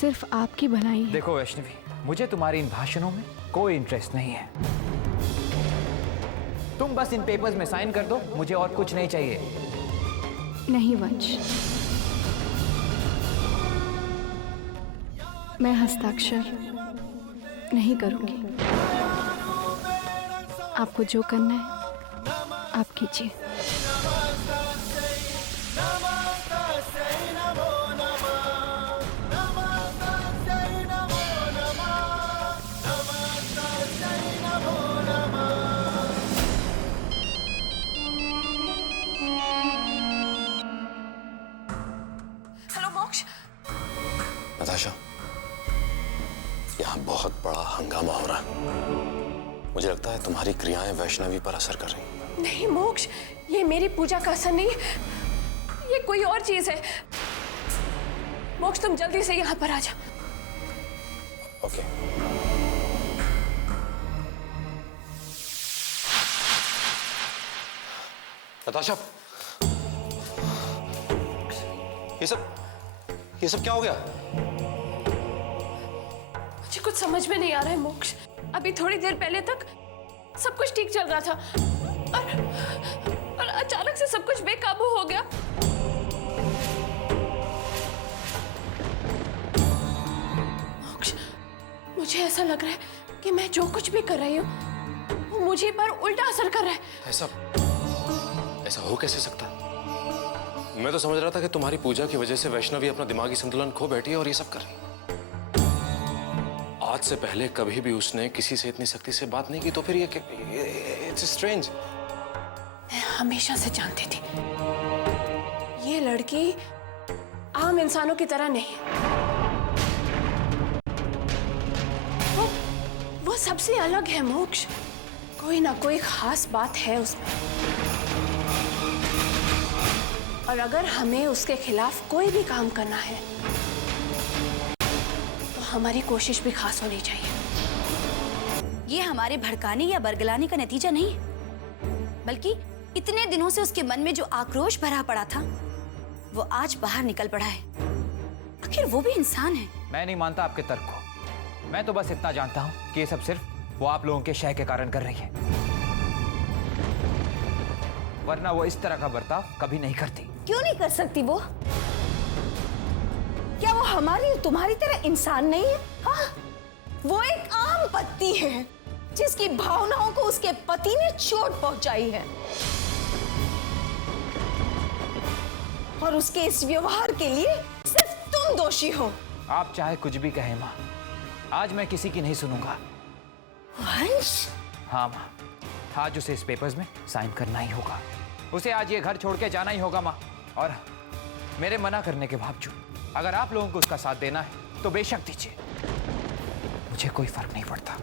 सिर्फ आपकी भलाई है। देखो वैष्णवी, मुझे तुम्हारे इन भाषणों में कोई इंटरेस्ट नहीं है। तुम बस इन पेपर्स में साइन कर दो, मुझे और कुछ नहीं चाहिए। नहीं वंश, मैं हस्ताक्षर नहीं करूंगी। आपको जो करना है आप कीजिए। नताशा, यहाँ बहुत बड़ा हंगामा हो रहा है। मुझे लगता है तुम्हारी क्रियाएं वैष्णवी पर असर कर रही हैं। नहीं मोक्ष, ये मेरी पूजा का असर नहीं, ये कोई और चीज है। मोक्ष तुम जल्दी से यहाँ पर आ जाओ। ओके। नताशा, ये सब क्या हो गया? मुझे कुछ समझ में नहीं आ रहा है मोक्ष। अभी थोड़ी देर पहले तक सब कुछ ठीक चल रहा था और अचानक से सब कुछ बेकाबू हो गया। मोक्ष, मुझे ऐसा लग रहा है कि मैं जो कुछ भी कर रही हूँ वो मुझे पर उल्टा असर कर रहा है। ऐसा हो कैसे सकता? मैं तो समझ रहा था कि तुम्हारी पूजा की वजह से वैष्णवी अपना दिमागी संतुलन खो बैठी है और ये सब कर रही है। आज से पहले कभी भी उसने किसी से इतनी सख्ती से बात नहीं की, तो फिर ये इट्स स्ट्रेंज। मैं हमेशा से जानती थी ये लड़की आम इंसानों की तरह नहीं है। वो सबसे अलग है मोक्ष। कोई ना कोई खास बात है उसमें, और अगर हमें उसके खिलाफ कोई भी काम करना है तो हमारी कोशिश भी खास होनी चाहिए। ये हमारे भड़काने या बरगलाने का नतीजा नहीं, बल्कि इतने दिनों से उसके मन में जो आक्रोश भरा पड़ा था वो आज बाहर निकल पड़ा है। आखिर वो भी इंसान है। मैं नहीं मानता आपके तर्क को। मैं तो बस इतना जानता हूँ कि ये सब सिर्फ वो आप लोगों के शय के कारण कर रही है, वरना वो इस तरह का बर्ताव कभी नहीं करती। क्यों नहीं कर सकती वो? क्या वो हमारी तुम्हारी तरह इंसान नहीं है? हाँ, वो एक आम पत्नी है जिसकी भावनाओं को उसके पति ने चोट पहुंचाई है, और उसके इस व्यवहार के लिए सिर्फ तुम दोषी हो। आप चाहे कुछ भी कहें माँ, आज मैं किसी की नहीं सुनूंगा। वंश? हाँ माँ, आज उसे इस पेपर्स में साइन करना ही होगा। उसे आज ये घर छोड़ के जाना ही होगा माँ। और मेरे मना करने के बावजूद अगर आप लोगों को उसका साथ देना है तो बेशक दीजिए, मुझे कोई फर्क नहीं पड़ता।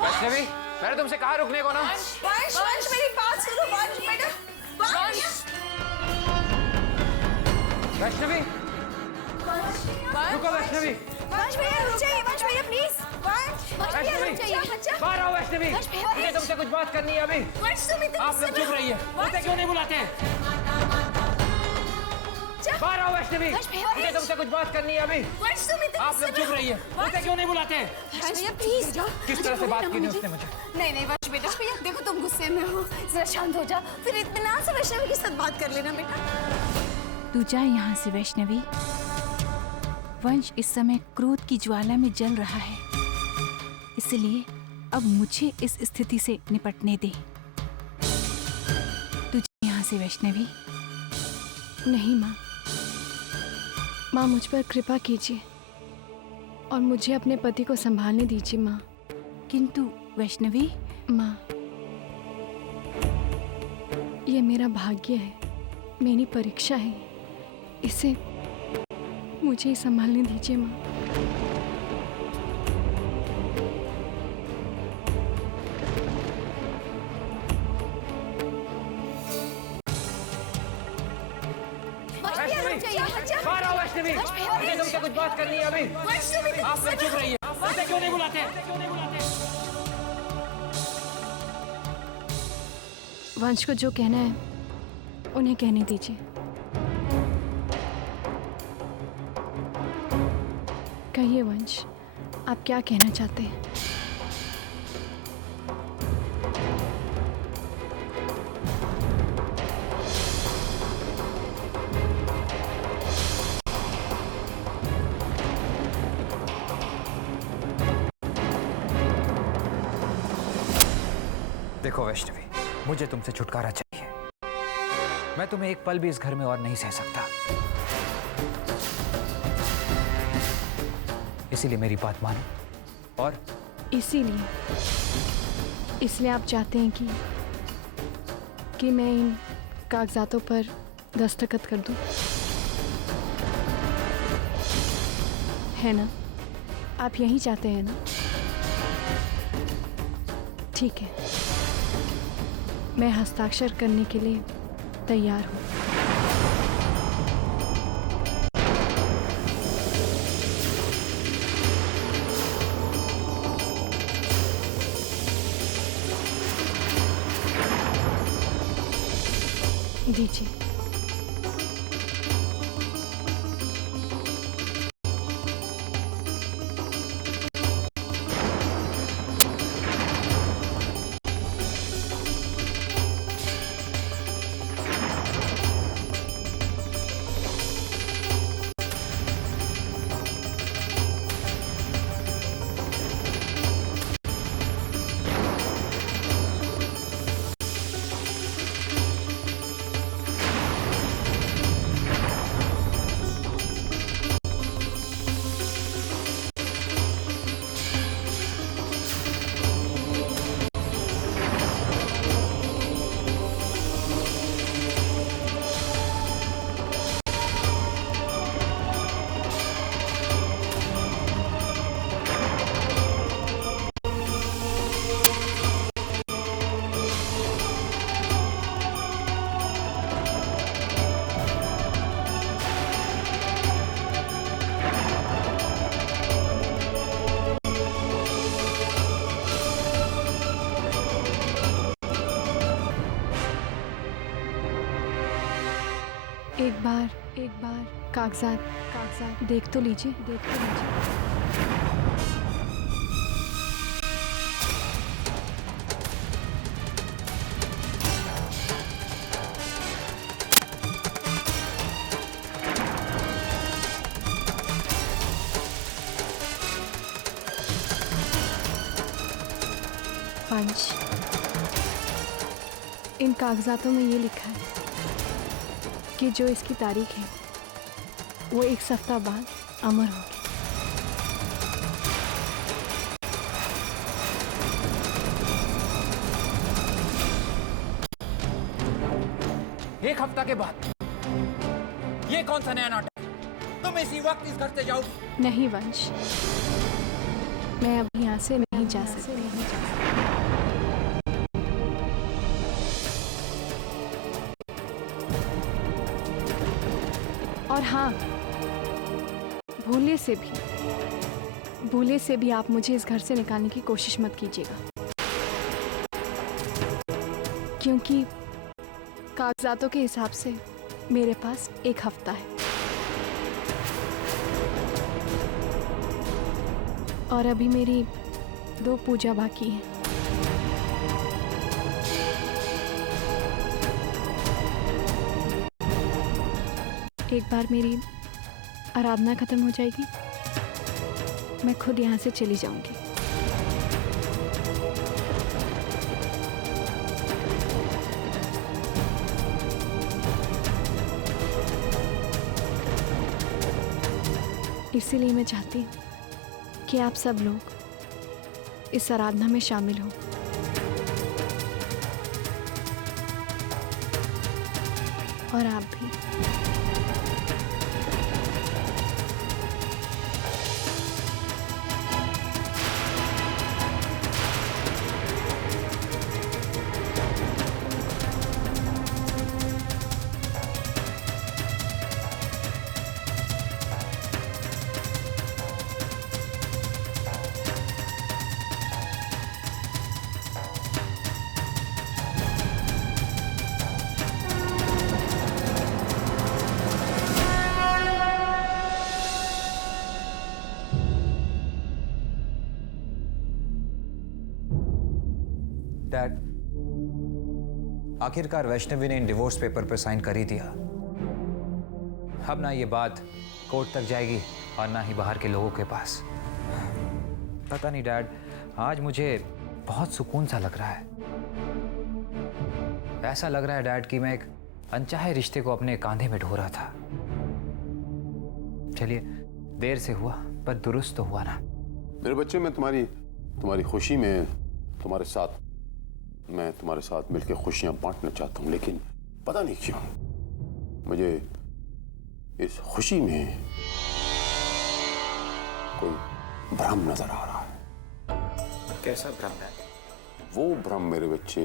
वैष्णवी, मैंने तुमसे कहा रुकने को ना। वंश, वंश मेरी बात सुनो। वंश बेटा, वंश। वैष्णवी, रुको वैष्णवी। वंश भैया रुक जाइए। वंश भैया प्लीज। वंश भैया रुक जाइए। बच्चा, बाहर आओ वैष्णवी, मुझे तुमसे कुछ बात करनी है अभी। वंश तुम इतने आप लोग चुप रहिए। मुझे क्यों नहीं बुलाते? बाहर आओ वैष्णवी, मुझे तुमसे कुछ बात करनी है अभी। वंश तुम इतने आप लोग चुप रहिए। मुझे क्यों नहीं बुलाते? वंश भैया प्लीज। किस तरह से बात की थी उसने मुझे? नहीं नहीं वंश बेटा, भैया देखो तुम गुस्से में हो, जरा शांत हो जा, फिर इत्मीनान से वैष्णवी के साथ बात कर लेना बेटा। तू जा यहाँ से वैष्णवी। वंश इस समय क्रोध की ज्वाला में जल रहा है, इसलिए अब मुझे इस स्थिति से निपटने दे। तू जा यहाँ से वैष्णवी। नहीं माँ, माँ मुझ पर कृपा कीजिए और मुझे अपने पति को संभालने दीजिए माँ। किंतु वैष्णवी, माँ ये मेरा भाग्य है, मेरी परीक्षा है, इसे मुझे ही संभालने दीजिए माँ। बाहर आओ वैष्णवी, मुझे तुमसे कुछ बात करनी है अभी। आप लोग चुप रहिए। मुझे क्यों नहीं बुलाते? वंश को जो कहना है उन्हें कहने दीजिए। कहिए वंश, आप क्या कहना चाहते हैं? देखो वैष्णवी, मुझे तुमसे छुटकारा चाहिए। मैं तुम्हें एक पल भी इस घर में और नहीं सह सकता, इसीलिए मेरी बात मानो। और इसलिए आप चाहते हैं कि मैं इन कागजातों पर दस्तखत कर दूं, है ना? आप यही चाहते हैं ना? ठीक है, मैं हस्ताक्षर करने के लिए तैयार हूँ। दीजिए। एक बार कागजात देख तो लीजिए। 5 इन कागजातों में ये लिखा है कि जो इसकी तारीख है वो 1 सप्ताह बाद अमर होगी। एक हफ्ता के बाद ये कौन सा नया नाटक? तुम इसी वक्त इस घर से जाओगी? नहीं वंश, मैं अब यहाँ से नहीं जा सकती। और हाँ, भूले से भी आप मुझे इस घर से निकालने की कोशिश मत कीजिएगा, क्योंकि कागजातों के हिसाब से मेरे पास 1 हफ्ता है और अभी मेरी 2 पूजा बाकी है। एक बार मेरी आराधना खत्म हो जाएगी, मैं खुद यहाँ से चली जाऊंगी। इसीलिए मैं चाहती हूँ कि आप सब लोग इस आराधना में शामिल हो। और आप भी। डैड, आखिरकार वैष्णवी ने इन डिवोर्स पेपर पर साइन कर ही दिया। अब ना ये बात कोर्ट तक जाएगी और ना ही बाहर के लोगों के पास। पता नहीं डैड, आज मुझे बहुत सुकून सा लग रहा है। ऐसा लग रहा है डैड कि मैं एक अनचाहे रिश्ते को अपने कांधे में ढो रहा था। चलिए, देर से हुआ पर दुरुस्त तो हुआ ना। मेरे बच्चे, मैं तुम्हारी खुशी में तुम्हारे साथ मैं तुम्हारे साथ मिलकर खुशियां बांटना चाहता हूं, लेकिन पता नहीं क्यों मुझे इस खुशी में कोई भ्रम नजर आ रहा है। कैसा भ्रम है? वो भ्रम मेरे बच्चे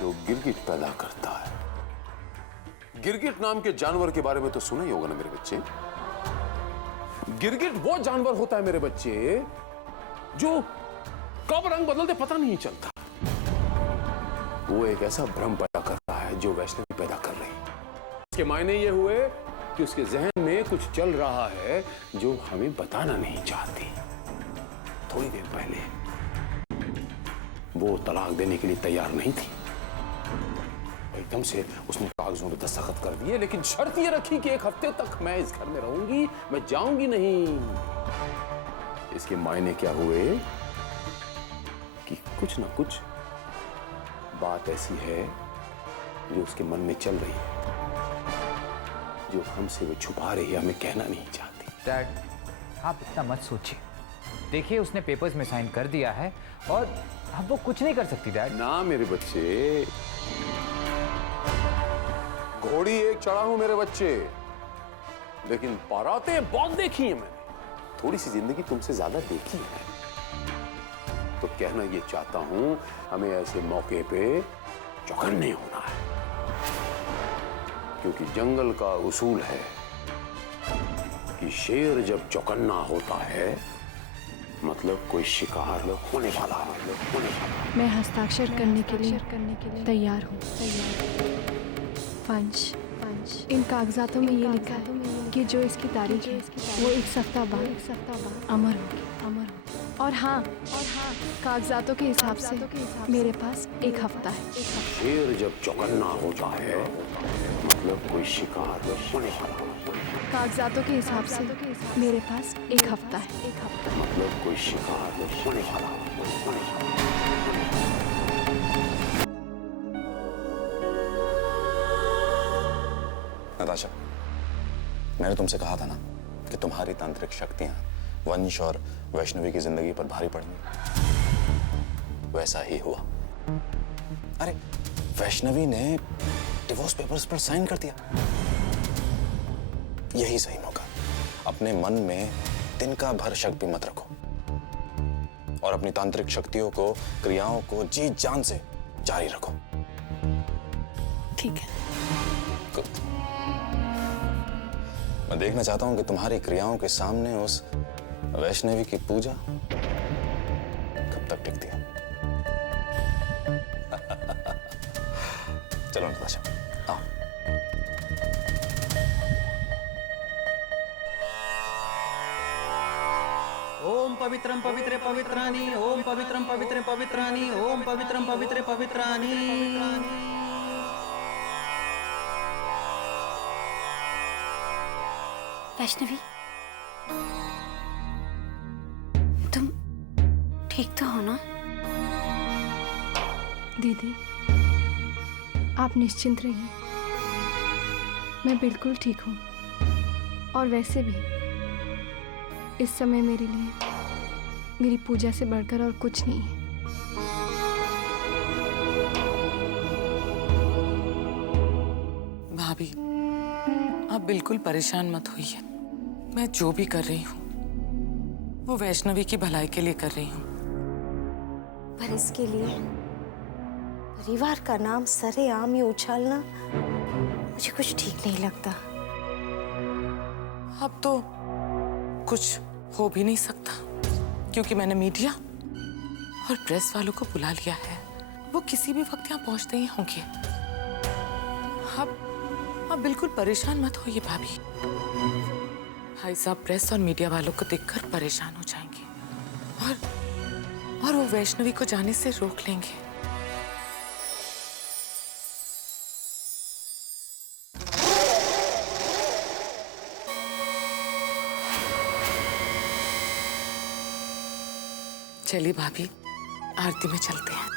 जो गिरगिट पैदा करता है। गिरगिट नाम के जानवर के बारे में तो सुना ही होगा ना मेरे बच्चे। गिरगिट वो जानवर होता है मेरे बच्चे जो कब रंग बदलते पता नहीं चलता। वो एक ऐसा भ्रम पैदा कर रहा है जो वैष्णवी पैदा कर रही है। इसके मायने ये हुए कि उसके जहन में कुछ चल रहा है जो हमें बताना नहीं चाहती। थोड़ी देर पहले वो तलाक देने के लिए तैयार नहीं थी, एकदम से उसने कागजों में दस्तखत कर दिए, लेकिन शर्त ये रखी कि 1 हफ्ते तक मैं इस घर में रहूंगी, मैं जाऊंगी नहीं। इसके मायने क्या हुए कि कुछ ना कुछ बात ऐसी है जो उसके मन में चल रही है, जो हमसे वो छुपा रही है, हमें कहना नहीं चाहती। डैड, आप इतना मत सोचिए। देखिए, उसने पेपर्स में साइन कर दिया है और अब वो कुछ नहीं कर सकती। डैड ना मेरे बच्चे, घोड़ी एक चढ़ा हूं मेरे बच्चे, लेकिन बारातें बहुत देखी है मैंने। थोड़ी सी जिंदगी तुमसे ज्यादा देखी है, तो कहना ये चाहता हूं हमें ऐसे मौके पे चौकन्ने होना है, क्योंकि जंगल का उसूल है कि शेर जब चौकन्ना होता है मतलब कोई शिकार होने वाला है। मैं हस्ताक्षर करने के लिए तैयार हूँ। पंच, इन कागजातों में ये लिखा है कि जो इसकी तारीख है वो 1 सप्ताह बाद अमर होगी। और हाँ, कागजातों के हिसाब से मेरे पास 1 हफ्ता है। शेर जब चौकन्ना होता है मतलब कोई शिकार होने वाला है। कागजातों के हिसाब से मेरे पास 1 हफ्ता है। मतलब कोई शिकार होने वाला है। नताशा, मैंने तुमसे कहा था ना कि तुम्हारी तांत्रिक शक्तियां वंश और वैष्णवी की जिंदगी पर भारी पड़ेंगी। वैसा ही हुआ। अरे, वैष्णवी ने डिवोर्स पेपर्स पर साइन कर दिया। यही सही मौका। अपने मन में तिनका भर शक भी मत रखो और अपनी तांत्रिक शक्तियों को, क्रियाओं को जी जान से जारी रखो। ठीक है। Good. मैं देखना चाहता हूं कि तुम्हारी क्रियाओं के सामने उस वैष्णवी की पूजा कब तक टिकती है। चलो नताशा, आओ। ओम पवित्रं पवित्रे पवित्राणि, ओम पवित्रं पवित्रे पवित्राणि, ओम पवित्रं पवित्रे पवित्राणि। वैष्णवी, तुम ठीक तो हो ना? दीदी, आप निश्चिंत रहिए, मैं बिल्कुल ठीक हूँ। और वैसे भी इस समय मेरे लिए मेरी पूजा से बढ़कर और कुछ नहीं है। भाभी, आप बिल्कुल परेशान मत होइए। मैं जो भी कर रही हूँ वो वैष्णवी की भलाई के लिए कर रही हूँ। पर इसके लिए परिवार का नाम सरेआम ही उछालना मुझे कुछ ठीक नहीं लगता। अब तो कुछ हो भी नहीं सकता, क्योंकि मैंने मीडिया और प्रेस वालों को बुला लिया है। वो किसी भी वक्त यहाँ पहुंचते ही होंगे। आप बिल्कुल परेशान मत होइए भाभी। भाई साहब प्रेस और मीडिया वालों को देखकर परेशान हो जाएंगे और वो वैष्णवी को जाने से रोक लेंगे। चलिए भाभी, आरती में चलते हैं।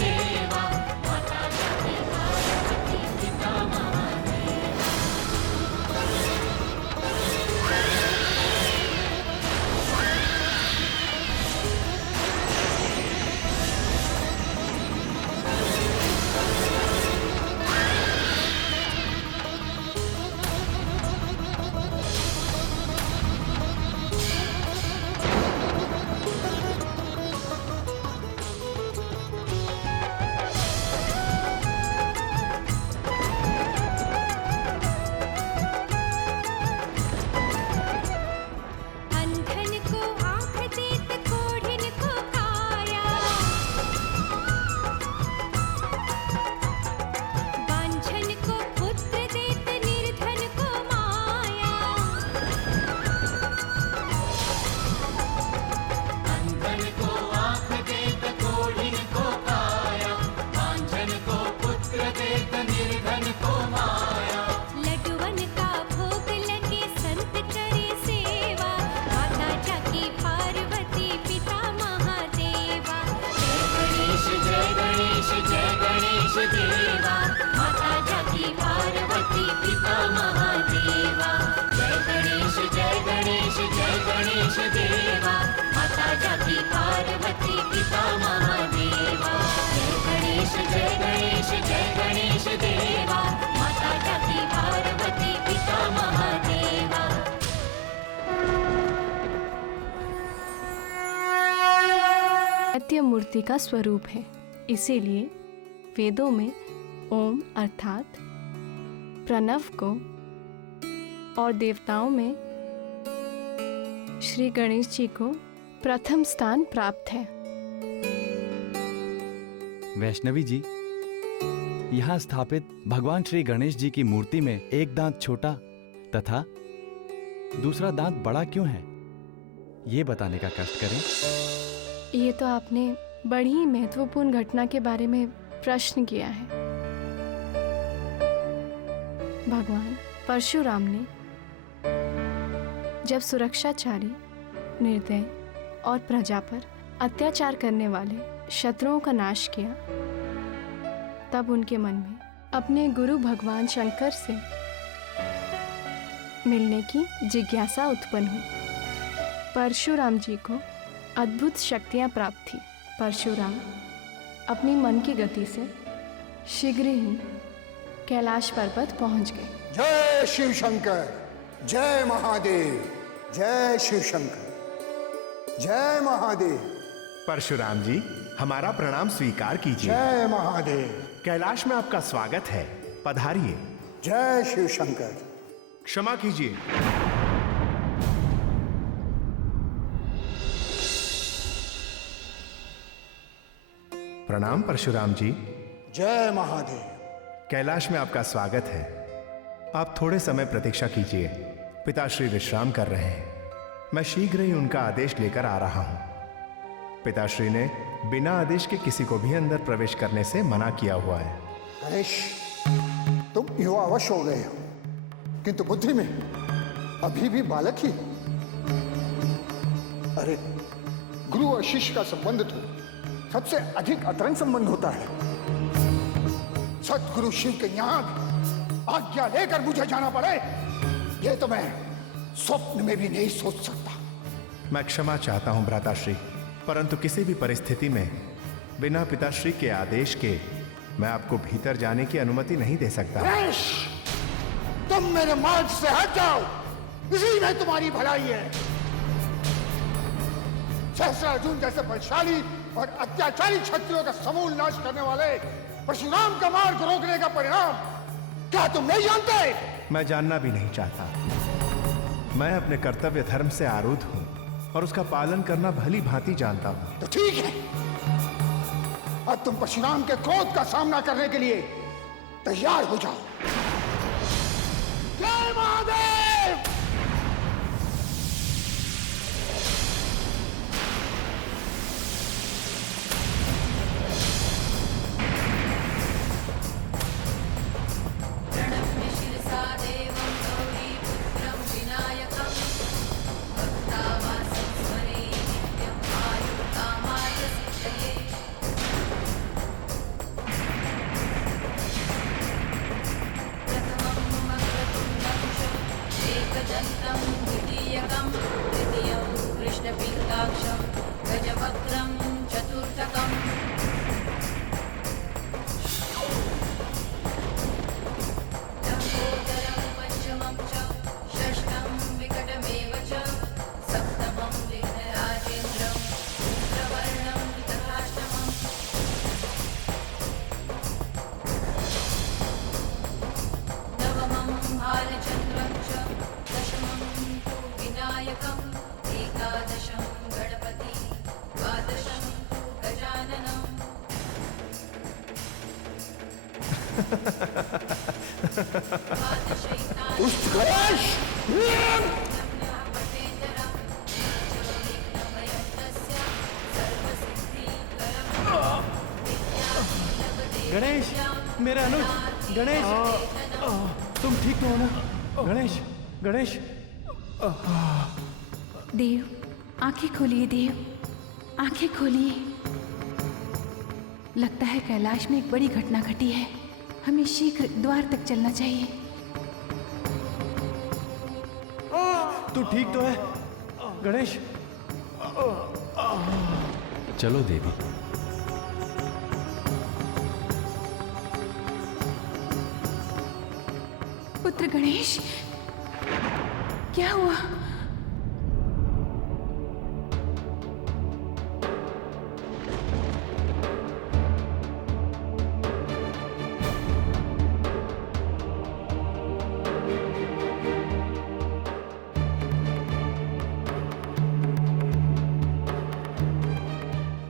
देवा माता जाति पार्वती पिता अंधन को आँख देत कोढ़िन को काया बांझन को पुत्र देत निर्धन को माया अंधन को आँख देत कोढ़िन को काया बांझन को पुत्र देत निर्धन को माया लडुवन का भोग लगे संत करे सेवा माता जाकी पार्वती पिता महादेवा जय गणेश देवा माता जाकी पार्वती पिता महादेवा जय गणेश देवा माता जाकी पार्वती पिता महादेवा जय गणेश देवा माता जाकी पार्वती पिता महादेवा सत्य मूर्ति का स्वरूप है, इसीलिए वेदों में ओम अर्थात प्रणव को और देवताओं में श्री गणेश जी को प्रथम स्थान प्राप्त है। वैष्णवी जी, यहाँ स्थापित भगवान श्री गणेश जी की मूर्ति में एक दांत छोटा तथा दूसरा दांत बड़ा क्यों है, ये बताने का कष्ट करें। ये तो आपने बड़ी ही महत्वपूर्ण घटना के बारे में प्रश्न किया है। भगवान परशुराम ने जब सुरक्षाचारी, निर्दय और प्रजा पर अत्याचार करने वाले शत्रुओं का नाश किया, तब उनके मन में अपने गुरु भगवान शंकर से मिलने की जिज्ञासा उत्पन्न हुई। परशुराम जी को अद्भुत शक्तियां प्राप्त थी। परशुराम अपनी मन की गति से शीघ्र ही कैलाश पर्वत पहुंच गए। जय शिव शंकर, जय महादेव, जय शिव शंकर, जय महादेव। परशुराम जी, हमारा प्रणाम स्वीकार कीजिए। जय महादेव। कैलाश में आपका स्वागत है, पधारिए। जय शिव शंकर। क्षमा कीजिए। प्रणाम परशुराम जी। जय महादेव। कैलाश में आपका स्वागत है। आप थोड़े समय प्रतीक्षा कीजिए, पिताश्री विश्राम कर रहे हैं। मैं शीघ्र ही उनका आदेश लेकर आ रहा हूं। पिताश्री ने बिना आदेश के किसी को भी अंदर प्रवेश करने से मना किया हुआ है। गणेश, तुम युवा अवश्य हो गए हो, किंतु बुद्धि में अभी भी बालक ही। अरे, गुरु और शिष्य का संबंध तो सबसे अधिक अतरंग संबंध होता है। सतगुरु शिव के यहाँ आज्ञा लेकर मुझे जाना पड़े, ये तो मैं स्वप्न में भी नहीं सोच सकता। मैं क्षमा चाहता हूं भ्राताश्री, परंतु किसी भी परिस्थिति में बिना पिताश्री के आदेश के मैं आपको भीतर जाने की अनुमति नहीं दे सकता। गणेश, तुम मेरे मार्ग से हट जाओ, इसी में तुम्हारी भलाई है। सहस्रार्जुन जैसे बलशाली और अत्याचारी क्षत्रियों का समूल नाश करने वाले परशुराम का मार्ग रोकने का परिणाम क्या तुम नहीं जानते? मैं जानना भी नहीं चाहता। मैं अपने कर्तव्य धर्म से आरूढ़ हूं और उसका पालन करना भली भांति जानता हूं। तो ठीक है, अब तुम परशुराम के क्रोध का सामना करने के लिए तैयार हो जाओ। जय महादेव। दुष्ट गणेश! गणेश, मेरे अनुज, गणेश, तुम ठीक तो हो ना? गणेश, गणेश। देव, आंखें खोलिए देव, आंखें खोलिए। लगता है कैलाश में एक बड़ी घटना घटी है। हमें शीघ्र द्वार तक चलना चाहिए। तू ठीक तो है गणेश? चलो देवी। पुत्र गणेश, क्या हुआ?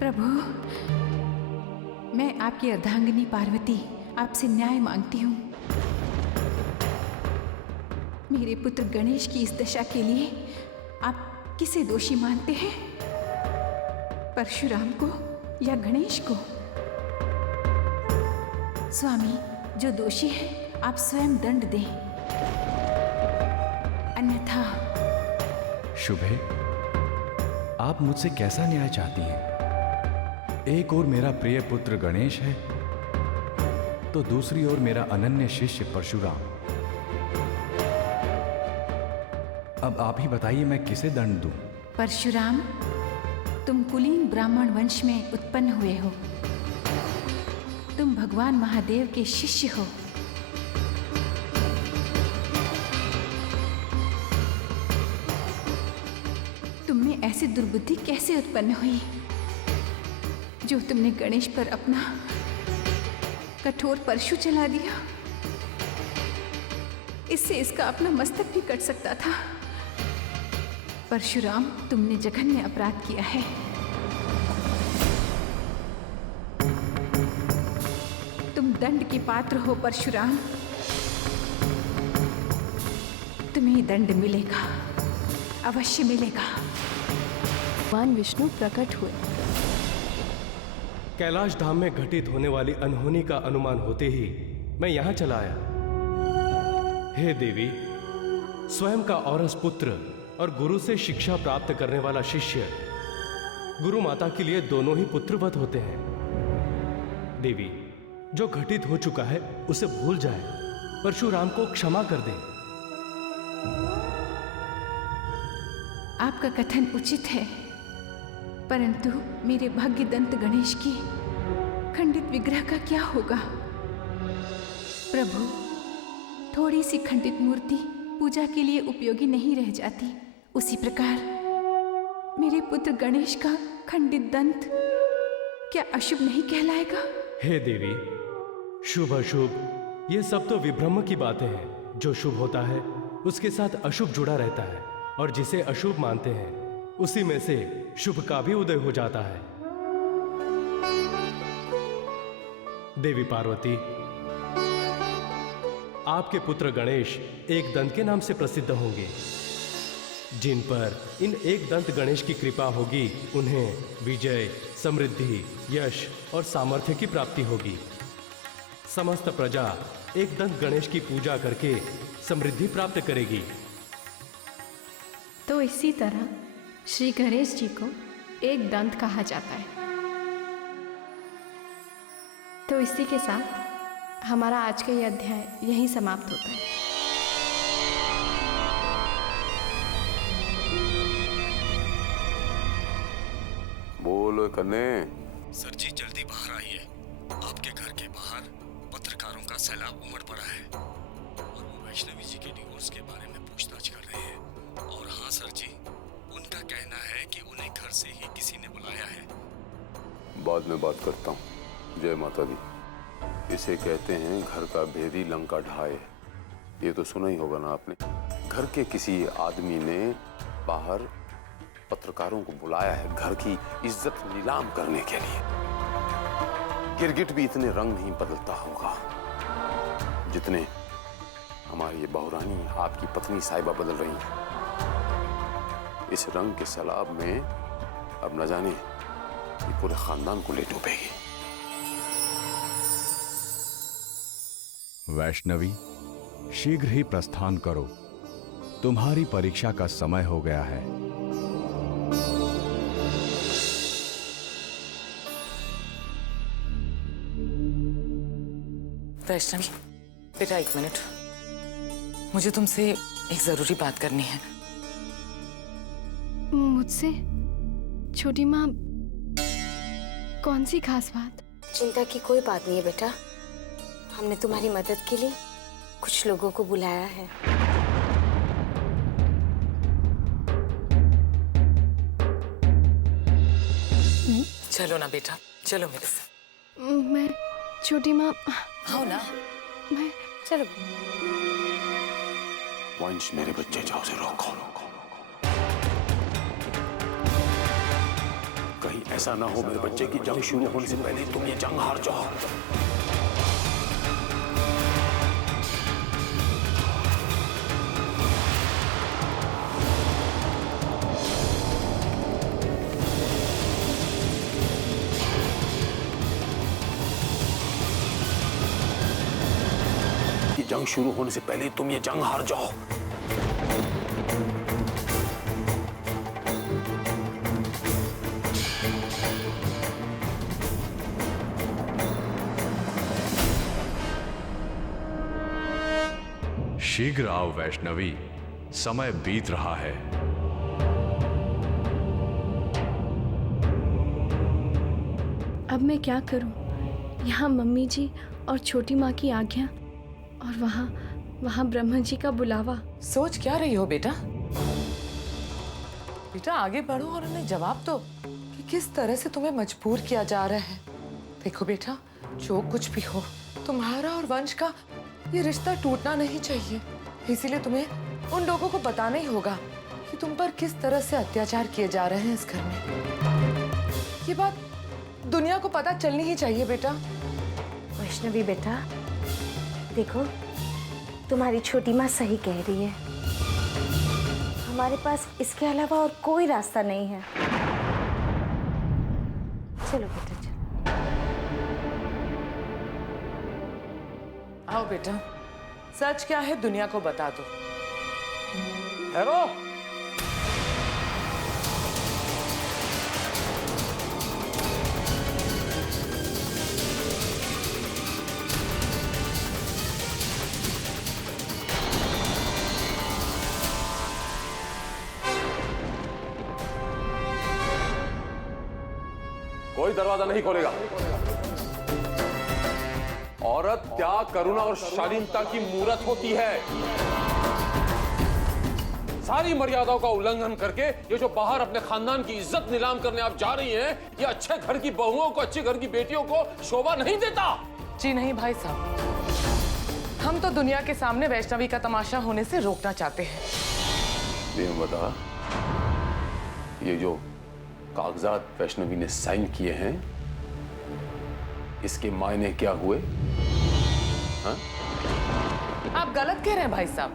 प्रभु, मैं आपकी अर्धांगिनी पार्वती आपसे न्याय मांगती हूँ। मेरे पुत्र गणेश की इस दशा के लिए आप किसे दोषी मानते हैं? परशुराम को या गणेश को? स्वामी, जो दोषी है आप स्वयं दंड दें, अन्यथा। शुभे, आप मुझसे कैसा न्याय चाहती हैं? एक ओर मेरा प्रिय पुत्र गणेश है, तो दूसरी ओर मेरा अनन्य शिष्य परशुराम। अब आप ही बताइए, मैं किसे दंड दूं? परशुराम, तुम कुलीन ब्राह्मण वंश में उत्पन्न हुए हो। तुम भगवान महादेव के शिष्य हो। तुम में ऐसी दुर्बुद्धि कैसे उत्पन्न हुई जो तुमने गणेश पर अपना कठोर परशु चला दिया? इससे इसका अपना मस्तक भी कट सकता था। परशुराम, तुमने जघन्य अपराध किया है। तुम दंड के पात्र हो परशुराम। तुम्हें दंड मिलेगा, अवश्य मिलेगा। भगवान विष्णु प्रकट हुए। कैलाश धाम में घटित होने वाली अनहोनी का अनुमान होते ही मैं यहां चला आया। हे देवी, स्वयं का औरस पुत्र और गुरु से शिक्षा प्राप्त करने वाला शिष्य गुरु माता के लिए दोनों ही पुत्रवत होते हैं। देवी, जो घटित हो चुका है उसे भूल जाए, परशुराम को क्षमा कर दें। आपका कथन उचित है, परंतु मेरे भाग्य दंत गणेश की खंडित विग्रह का क्या होगा? प्रभु, थोड़ी सी खंडित मूर्ति पूजा के लिए उपयोगी नहीं रह जाती। उसी प्रकार मेरे पुत्र गणेश का खंडित दंत क्या अशुभ नहीं कहलाएगा? हे देवी, शुभ अशुभ ये सब तो विभ्रम की बातें हैं। जो शुभ होता है उसके साथ अशुभ जुड़ा रहता है, और जिसे अशुभ मानते हैं उसी में से शुभ का भी उदय हो जाता है। देवी पार्वती, आपके पुत्र गणेश एक दंत के नाम से प्रसिद्ध होंगे। जिन पर इन एक दंत गणेश की कृपा होगी उन्हें विजय, समृद्धि, यश और सामर्थ्य की प्राप्ति होगी। समस्त प्रजा एक दंत गणेश की पूजा करके समृद्धि प्राप्त करेगी। तो इसी तरह श्री गणेश जी को एक दंत कहा जाता है। तो इसी के साथ हमारा आज का यह अध्याय यहीं समाप्त होता है। बोलो कन्ने। सर जी, जल्दी बाहर आइए। आपके घर के बाहर पत्रकारों का सैलाब उमड़ पड़ा है और वो वैष्णवी जी के डिवोर्स के बारे में पूछताछ कर रहे हैं। और हाँ सर जी, उनका कहना है कि उन्हें घर से ही किसी ने बुलाया है। बाद में बात करता हूँ। जय माता दी। इसे कहते हैं घर का भेदी लंका ढाए। ये तो सुना ही होगा ना आपने। घर के किसी आदमी ने बाहर पत्रकारों को बुलाया है घर की इज्जत नीलाम करने के लिए। गिरगिट भी इतने रंग नहीं बदलता होगा। जितने हमारी ये बहुरानी आपकी पत्नी साहिबा बदल रही हैं, इस रंग के सैलाब में अब न जाने ये पूरे खानदान को ले डूबेगी। वैष्णवी, शीघ्र ही प्रस्थान करो, तुम्हारी परीक्षा का समय हो गया है। वैष्णवी बेटा, एक मिनट, मुझे तुमसे एक जरूरी बात करनी है। मुझसे? छोटी माँ, कौन सी खास बात? चिंता की कोई बात नहीं है बेटा। हमने तुम्हारी मदद के लिए कुछ लोगों को बुलाया है। चलो ना बेटा, चलो मेरे साथ। मैं छोटी माँ। आओ ना। मैं चलो। वंश, मेरे बच्चे जाओ से रोको। कहीं ऐसा ना हो मेरे बच्चे की जंग शुरू होने से पहले तुम ये जंग हार जाओ। जंग शुरू होने से पहले तुम ये जंग हार जाओ। शीघ्र आओ वैष्णवी, समय बीत रहा है। अब मैं क्या करूं? यहाँ मम्मी जी और छोटी माँ की आज्ञा, और वहाँ ब्रह्मा जी का बुलावा। सोच क्या रही हो बेटा? बेटा आगे बढ़ो और उन्हें जवाब दो कि किस तरह से तुम्हें मजबूर किया जा रहा है। देखो बेटा, जो कुछ भी हो, तुम्हारा और वंश का ये रिश्ता टूटना नहीं चाहिए। इसीलिए तुम्हें उन लोगों को बताना ही होगा कि तुम पर किस तरह से अत्याचार किए जा रहे हैं इस घर में। ये बात दुनिया को पता चलनी ही चाहिए बेटा। वैष्णवी बेटा, देखो तुम्हारी छोटी माँ सही कह रही है। हमारे पास इसके अलावा और कोई रास्ता नहीं है। चलो बेटा, चलो। आओ बेटा, सच क्या है दुनिया को बता दो। हेलो, कोई दरवाजा नहीं खोलेगा। औरत त्याग, करुणा और शालीनता की मूरत होती है। सारी मर्यादाओं का उल्लंघन करके ये जो बाहर अपने खानदान की इज्जत नीलाम करने आप जा रही हैं, ये अच्छे घर की बहुओं को, अच्छे घर की बेटियों को शोभा नहीं देता। जी नहीं भाई साहब, हम तो दुनिया के सामने वैष्णवी का तमाशा होने से रोकना चाहते हैं। बता, ये जो कागजात वैष्णवी ने साइन किए हैं, इसके मायने क्या हुए? हाँ? आप गलत कह रहे हैं भाई साहब।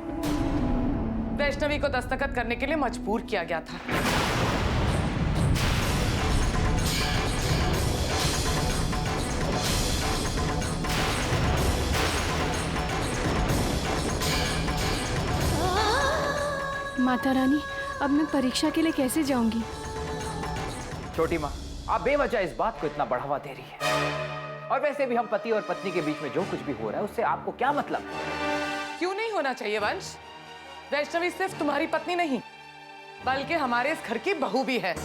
वैष्णवी को दस्तखत करने के लिए मजबूर किया गया था। माता रानी, अब मैं परीक्षा के लिए कैसे जाऊंगी? छोटी माँ, आप बेवजह इस बात को इतना बढ़ावा दे रही है। और वैसे भी हम पति और पत्नी के बीच में जो कुछ भी हो रहा है, उससे आपको क्या मतलब? क्यों नहीं होना चाहिए वंश? वैष्णवी सिर्फ तुम्हारी पत्नी नहीं, बल्कि हमारे इस घर की बहू भी है।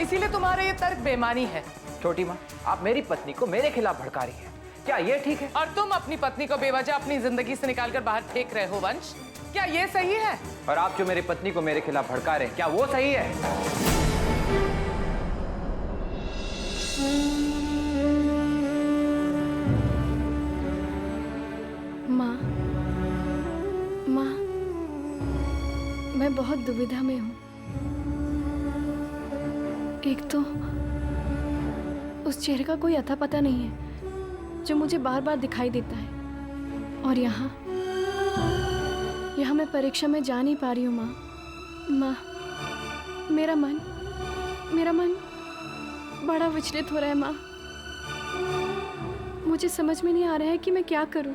इसीलिए तुम्हारा ये तर्क बेमानी है। छोटी माँ, आप मेरी पत्नी को मेरे खिलाफ भड़का रही हैं। क्या ये ठीक है? और तुम अपनी पत्नी को बेवजह अपनी जिंदगी से निकालकर बाहर फेंक रहे हो वंश। क्या ये सही है? और आप जो मेरी पत्नी को मेरे खिलाफ भड़का रहे हैं, क्या वो सही है? माँ, मैं बहुत दुविधा में हूँ। एक तो उस चेहरे का कोई अता पता नहीं है जो मुझे बार बार दिखाई देता है। और यहाँ मैं परीक्षा में जा नहीं पा रही हूँ माँ। मेरा मन बड़ा विचलित हो रहा है माँ। मुझे समझ में नहीं आ रहा है कि मैं क्या करूँ।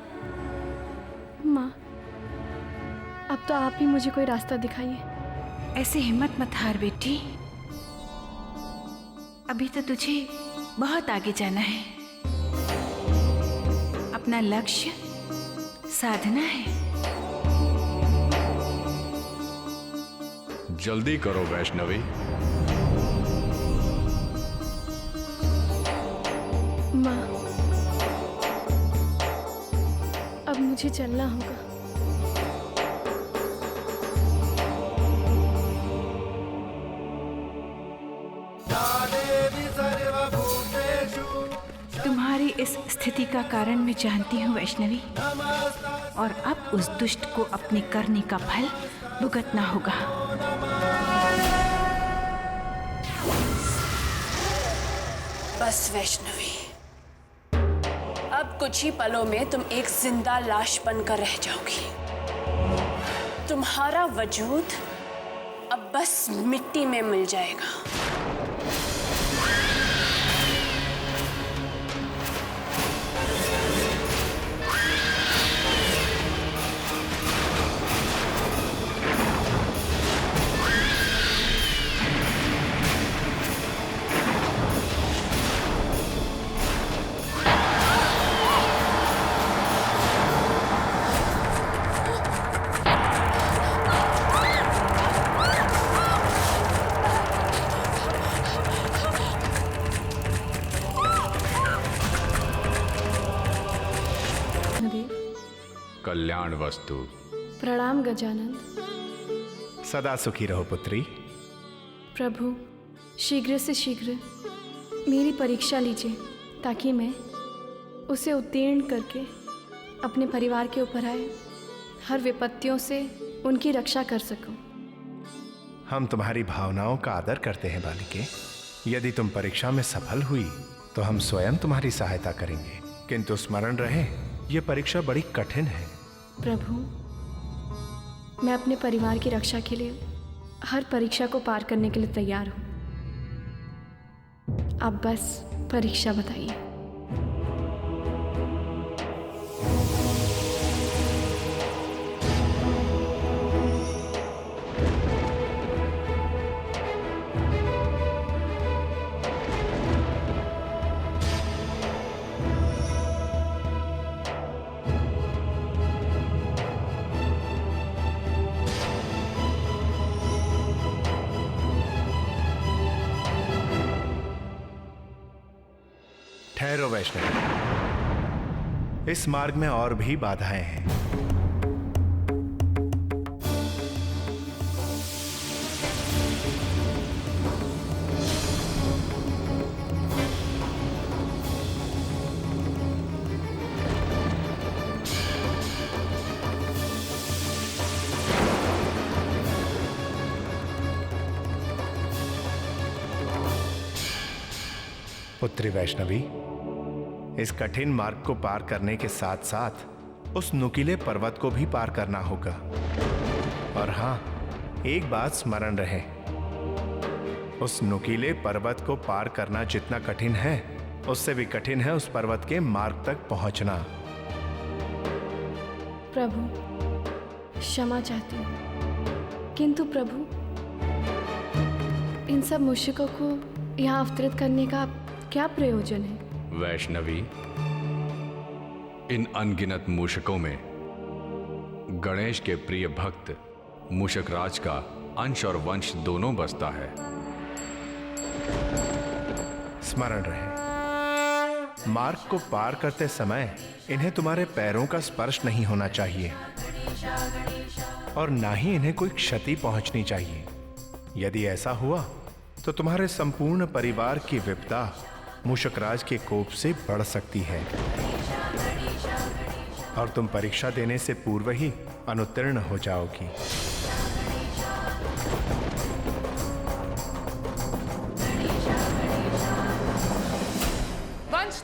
माँ, अब तो आप ही मुझे कोई रास्ता दिखाइए। ऐसे हिम्मत मत हार बेटी, अभी तो तुझे बहुत आगे जाना है। अपना लक्ष्य साधना है। जल्दी करो वैष्णवी। माँ, अब मुझे चलना होगा। तुम्हारी इस स्थिति का कारण मैं जानती हूँ वैष्णवी, और अब उस दुष्ट को अपनी करनी का फल भुगतना होगा। बस वैष्णवी, अब कुछ ही पलों में तुम एक जिंदा लाश बनकर रह जाओगी। तुम्हारा वजूद अब बस मिट्टी में मिल जाएगा। कल्याण वस्तु। प्रणाम गजानन। सदा सुखी रहो पुत्री। प्रभु, शीघ्र से शीघ्र मेरी परीक्षा लीजिए ताकि मैं उसे उत्तीर्ण करके अपने परिवार के ऊपर आए हर विपत्तियों से उनकी रक्षा कर सकूं। हम तुम्हारी भावनाओं का आदर करते हैं बालिके। यदि तुम परीक्षा में सफल हुई तो हम स्वयं तुम्हारी सहायता करेंगे, किंतु स्मरण रहे यह परीक्षा बड़ी कठिन है। प्रभु, मैं अपने परिवार की रक्षा के लिए हर परीक्षा को पार करने के लिए तैयार हूं। आप बस परीक्षा बताइए। ठहरो वैष्णवी, इस मार्ग में और भी बाधाएं हैं। पुत्री वैष्णवी, इस कठिन मार्ग को पार करने के साथ साथ उस नुकीले पर्वत को भी पार करना होगा। और हां, एक बात स्मरण रहे, उस नुकीले पर्वत को पार करना जितना कठिन है उससे भी कठिन है उस पर्वत के मार्ग तक पहुंचना। प्रभु, क्षमा चाहती हूँ, किंतु प्रभु इन सब मूषिकों को यहाँ अवतरित करने का क्या प्रयोजन है? वैष्णवी, इन अनगिनत मूषकों में गणेश के प्रिय भक्त मूषकराज का अंश और वंश दोनों बसता है। स्मरण रहे, मार्ग को पार करते समय इन्हें तुम्हारे पैरों का स्पर्श नहीं होना चाहिए और ना ही इन्हें कोई क्षति पहुंचनी चाहिए। यदि ऐसा हुआ तो तुम्हारे संपूर्ण परिवार की विपदा मूषकराज के कोप से बढ़ सकती है और तुम परीक्षा देने से पूर्व ही अनुत्तीर्ण हो जाओगी।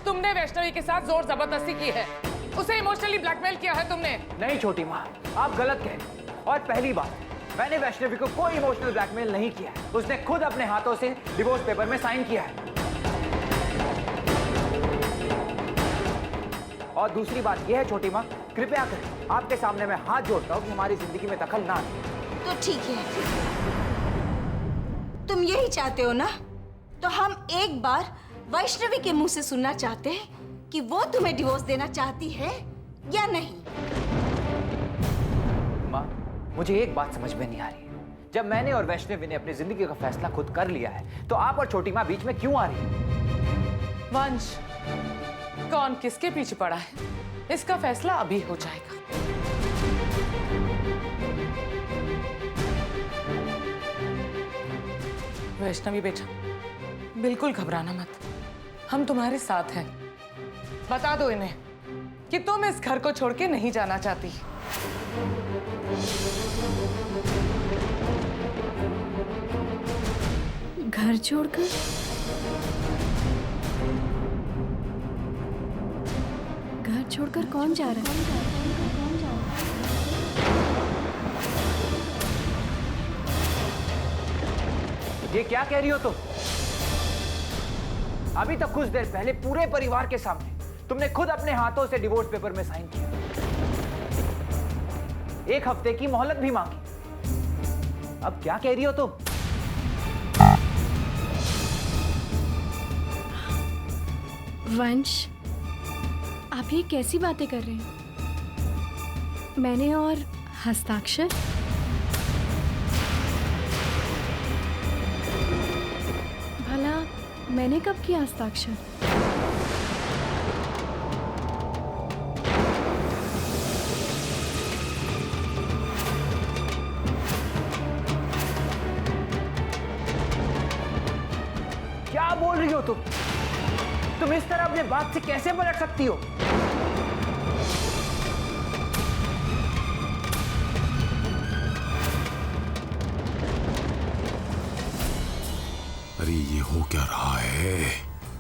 तुमने वैष्णवी के साथ जोर जबरदस्ती की है, उसे इमोशनली ब्लैकमेल किया है तुमने। नहीं छोटी माँ, आप गलत कह रही हैं। और पहली बात, मैंने वैष्णवी को कोई इमोशनल ब्लैकमेल नहीं किया है। उसने खुद अपने हाथों से डिवोर्स पेपर में साइन किया है। और दूसरी बात यह है छोटी माँ, कृपया करें, आपके सामने मैं हाथ जोड़ता हूँ कि हमारी जिंदगी में दखल ना आए। तो ठीक है, तुम यही चाहते हो ना? तो हम एक बार वैष्णवी के मुंह से सुनना चाहते हैं कि वो तुम्हें डिवोर्स देना चाहती है या नहीं। माँ, मुझे एक बात समझ में नहीं आ रही है। जब मैंने और वैष्णवी ने अपनी जिंदगी का फैसला खुद कर लिया है, तो आप और छोटी माँ बीच में क्यों आ रही है? वंश, कौन किसके पीछे पड़ा है, इसका फैसला अभी हो जाएगा। वैष्णवी बेटा, बिल्कुल घबराना मत, हम तुम्हारे साथ हैं। बता दो इन्हें कि तुम इस घर को छोड़ के नहीं जाना चाहती। घर छोड़कर? घर छोड़कर कौन जा रहा है? ये क्या कह रही हो तुम? अभी तक कुछ देर पहले पूरे परिवार के सामने तुमने खुद अपने हाथों से डिवोर्स पेपर में साइन किया, 1 हफ्ते की मोहलत भी मांगी। अब क्या कह रही हो तुम? वंश, आप ये कैसी बातें कर रहे हैं? मैंने और हस्ताक्षर? भला मैंने कब किया हस्ताक्षर? क्या बोल रही हो तुम? तुम इस तरह अपने बात से कैसे पलट सकती हो? अरे ये हो क्या रहा है?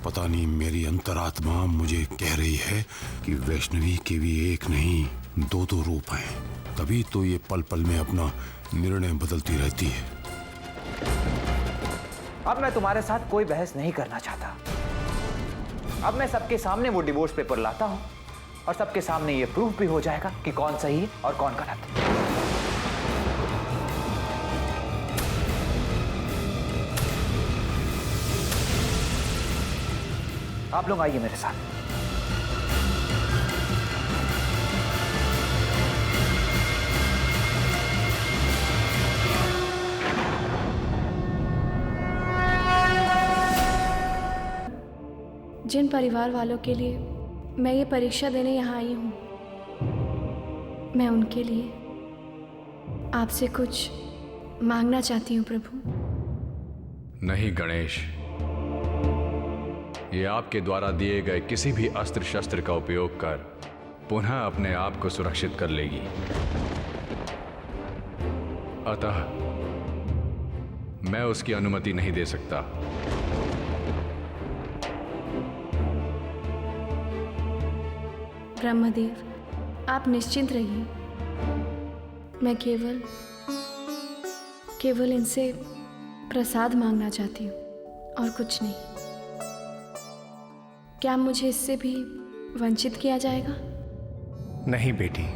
पता नहीं, मेरी अंतरात्मा मुझे कह रही है कि वैष्णवी के भी एक नहीं 2 रूप हैं। तभी तो ये पल पल में अपना निर्णय बदलती रहती है। अब मैं तुम्हारे साथ कोई बहस नहीं करना चाहता। अब मैं सबके सामने वो डिवोर्स पेपर लाता हूं और सबके सामने ये प्रूफ भी हो जाएगा कि कौन सही है और कौन गलत। आप लोग आइए मेरे साथ। जिन परिवार वालों के लिए मैं ये परीक्षा देने यहाँ आई हूँ, मैं उनके लिए आपसे कुछ मांगना चाहती हूँ प्रभु। नहीं गणेश, ये आपके द्वारा दिए गए किसी भी अस्त्र शस्त्र का उपयोग कर पुनः अपने आप को सुरक्षित कर लेगी। अतः मैं उसकी अनुमति नहीं दे सकता। ब्रह्मदेव, आप निश्चिंत रहिए। मैं केवल इनसे प्रसाद मांगना चाहती हूँ और कुछ नहीं। क्या मुझे इससे भी वंचित किया जाएगा? नहीं बेटी,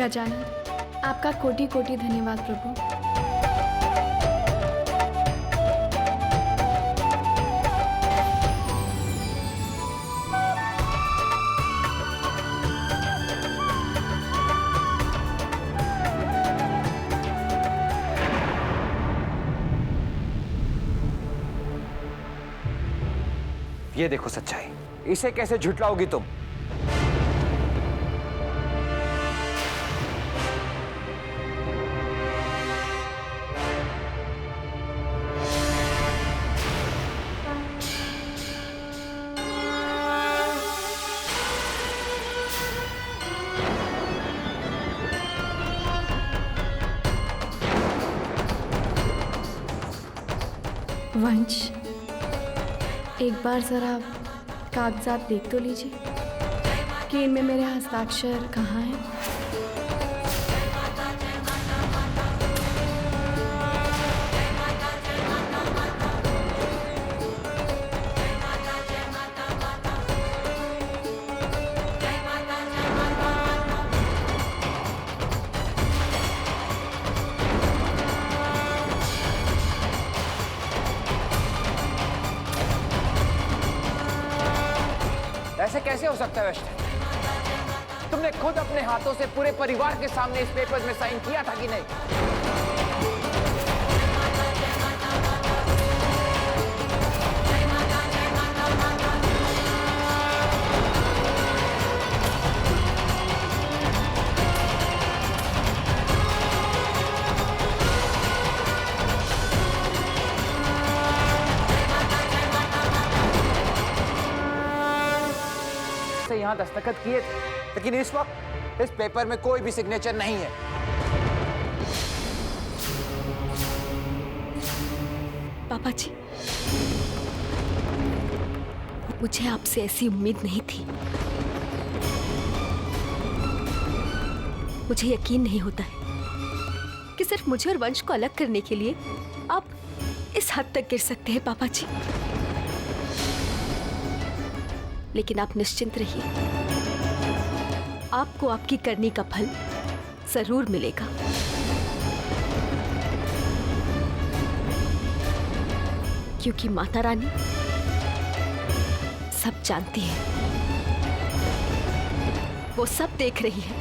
गजानन, आपका कोटि कोटि धन्यवाद प्रभु। ये देखो सच्चाई, इसे कैसे झुठलाओगी तुम? वंश, एक बार जरा कागजात देख तो लीजिए कि इनमें मेरे हस्ताक्षर कहाँ हैं। ऐसे कैसे हो सकता है वैष्णवी? तुमने खुद अपने हाथों से पूरे परिवार के सामने इस पेपर में साइन किया था कि नहीं? यहाँ दस्तखत किए थे, लेकिन इस वक्त इस पेपर में कोई भी सिग्नेचर नहीं है। पापा जी, मुझे आपसे ऐसी उम्मीद नहीं थी। मुझे यकीन नहीं होता है कि सिर्फ मुझे और वंश को अलग करने के लिए आप इस हद तक गिर सकते हैं पापा जी। लेकिन आप निश्चिंत रहिए, आपको आपकी करनी का फल जरूर मिलेगा। क्योंकि माता रानी सब जानती है, वो सब देख रही है।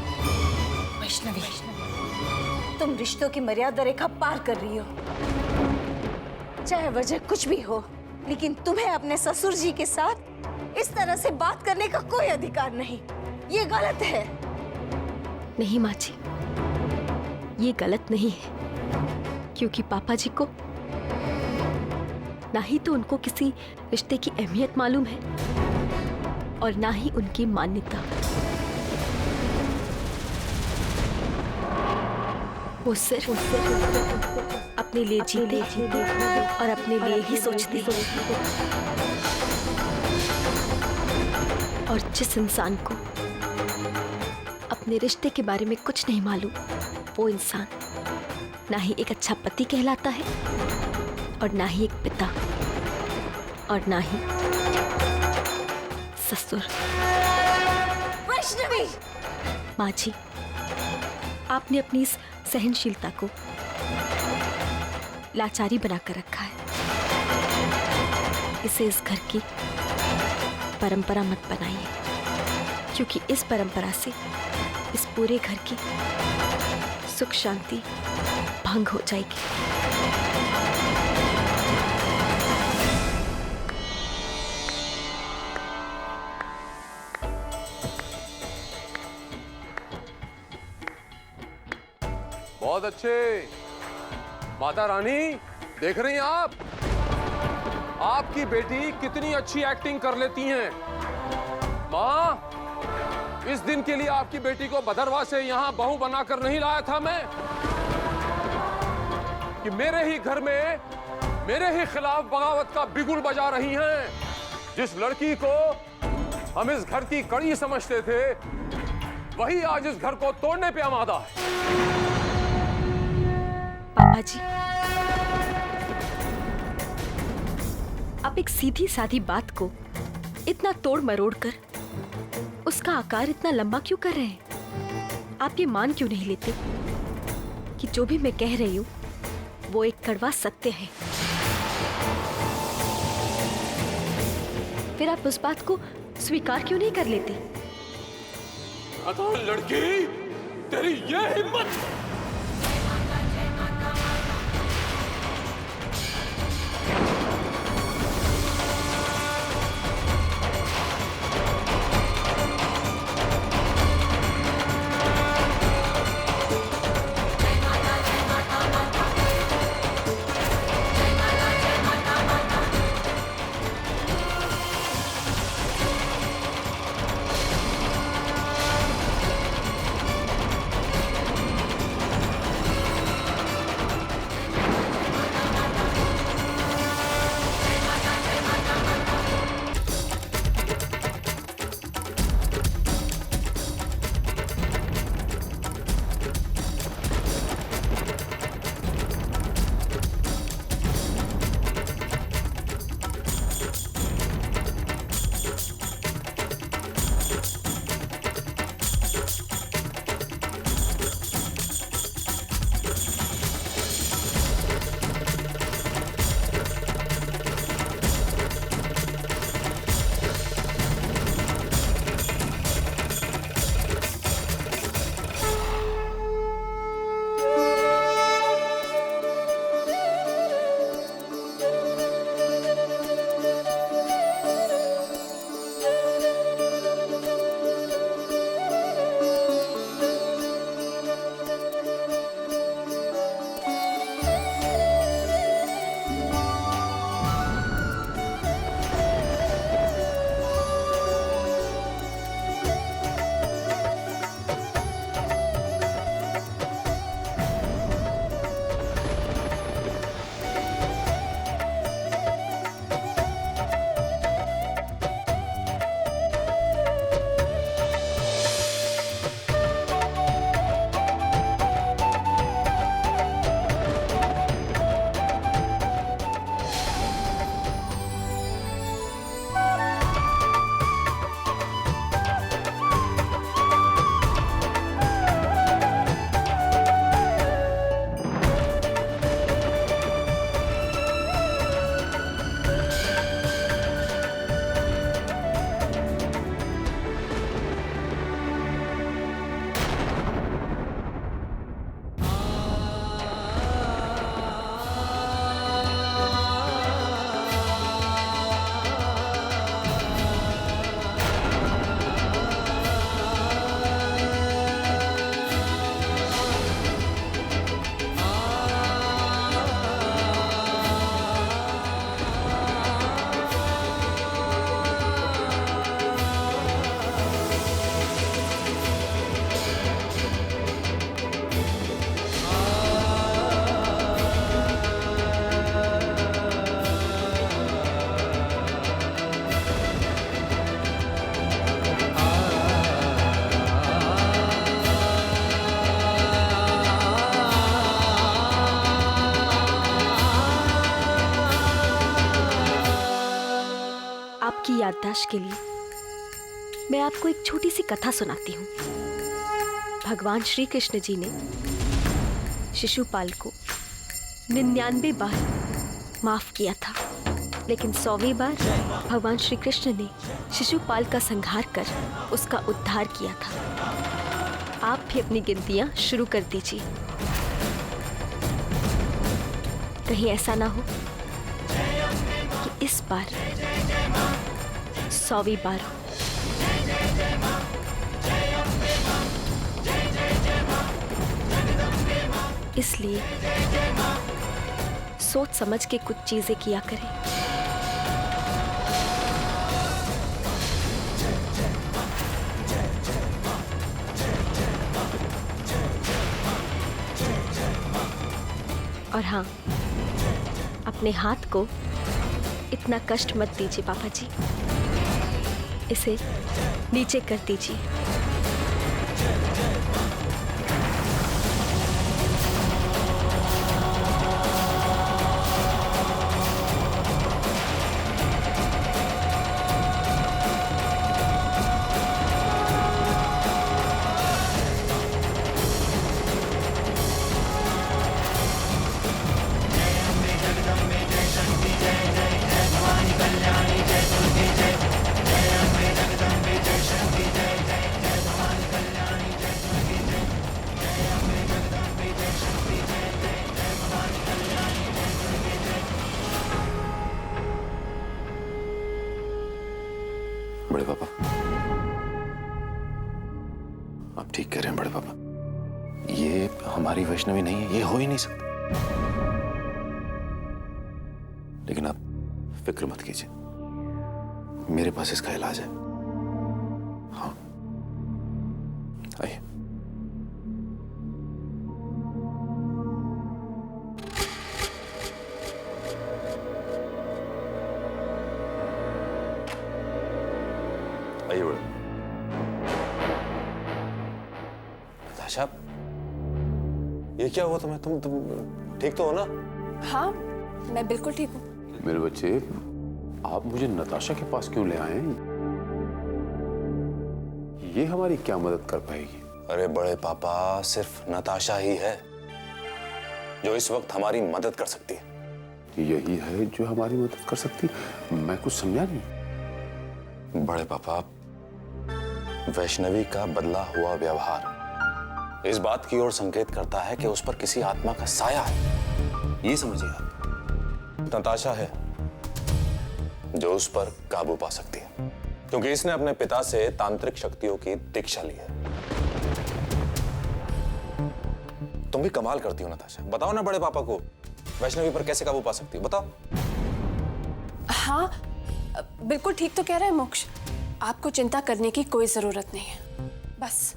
वैष्णवी, तुम रिश्तों की मर्यादा रेखा पार कर रही हो। चाहे वजह कुछ भी हो, लेकिन तुम्हें अपने ससुर जी के साथ इस तरह से बात करने का कोई अधिकार नहीं। ये गलत है। नहीं माँ जी, ये गलत नहीं है, क्योंकि पापा जी को ना ही तो उनको किसी रिश्ते की अहमियत मालूम है और ना ही उनकी मान्यता। वो सिर्फ अपने लिए जीते और अपने लिए ही सोचते हैं। और जिस इंसान को अपने रिश्ते के बारे में कुछ नहीं मालूम, वो इंसान ना ही एक अच्छा पति कहलाता है और ना ही एक पिता और ना ही ससुर। वैष्णवी! माँ जी, आपने अपनी इस सहनशीलता को लाचारी बनाकर रखा है। इसे इस घर की परंपरा मत बनाइए, क्योंकि इस परंपरा से इस पूरे घर की सुख शांति भंग हो जाएगी। बहुत अच्छे। माता रानी, देख रही हैं आप? आपकी बेटी कितनी अच्छी एक्टिंग कर लेती हैं। माँ, इस दिन के लिए आपकी बेटी को भदरवा से यहाँ बहू बनाकर नहीं लाया था मैं, कि मेरे ही घर में मेरे ही खिलाफ बगावत का बिगुल बजा रही हैं। जिस लड़की को हम इस घर की कड़ी समझते थे, वही आज इस घर को तोड़ने पे आमादा है। पापा जी, आप एक सीधी सादी बात को इतना तोड़ मरोड़ कर उसका आकार इतना लंबा क्यों कर रहे हैं? आप ये मान क्यों नहीं लेते कि जो भी मैं कह रही हूँ वो एक कड़वा सत्य है? फिर आप उस बात को स्वीकार क्यों नहीं कर लेते? अतः लड़की, तेरी ये हिम्मत! याददाश्त के लिए मैं आपको एक छोटी सी कथा सुनाती हूँ। भगवान श्री कृष्ण जी ने शिशुपाल को 99 बार माफ किया था, लेकिन 100वीं बार भगवान श्री कृष्ण ने शिशुपाल का संहार कर उसका उद्धार किया था। आप भी अपनी गिनतियां शुरू कर दीजिए, कहीं ऐसा ना हो कि इस बार 100वीं बार हो। इसलिए सोच समझ के कुछ चीजें किया करें। और हाँ, अपने हाथ को इतना कष्ट मत दीजिए पापा जी, इसे नीचे कर दीजिए। बड़े पापा, आप ठीक कह रहे हैं बड़े पापा, ये हमारी वैष्णवी नहीं है, ये हो ही नहीं सकता। लेकिन आप फिक्र मत कीजिए, मेरे पास इसका इलाज है। हाँ, आइए। आइए बड़े। नताशा, ये क्या हुआ तुम्हें? तुम ठीक तो हो ना? हाँ, मैं बिल्कुल ठीक हूँ। मेरे बच्चे, आप मुझे नताशा के पास क्यों ले आए? ये हमारी क्या मदद कर पाएगी? अरे बड़े पापा, सिर्फ नताशा ही है जो इस वक्त हमारी मदद कर सकती है। यही है जो हमारी मदद कर सकती? मैं कुछ समझा नहीं। बड़े पापा, वैष्णवी का बदला हुआ व्यवहार इस बात की ओर संकेत करता है कि उस पर किसी आत्मा का साया है। ये समझिए आप, नताशा है जो उस पर काबू पा सकती है, क्योंकि इसने अपने पिता से तांत्रिक शक्तियों की दीक्षा ली है। तुम भी कमाल करती हो नताशा। बताओ ना बड़े पापा को, वैष्णवी पर कैसे काबू पा सकती हो, बताओ। हाँ, बिल्कुल ठीक तो कह रहे हैं मोक्ष। आपको चिंता करने की कोई जरूरत नहीं है। बस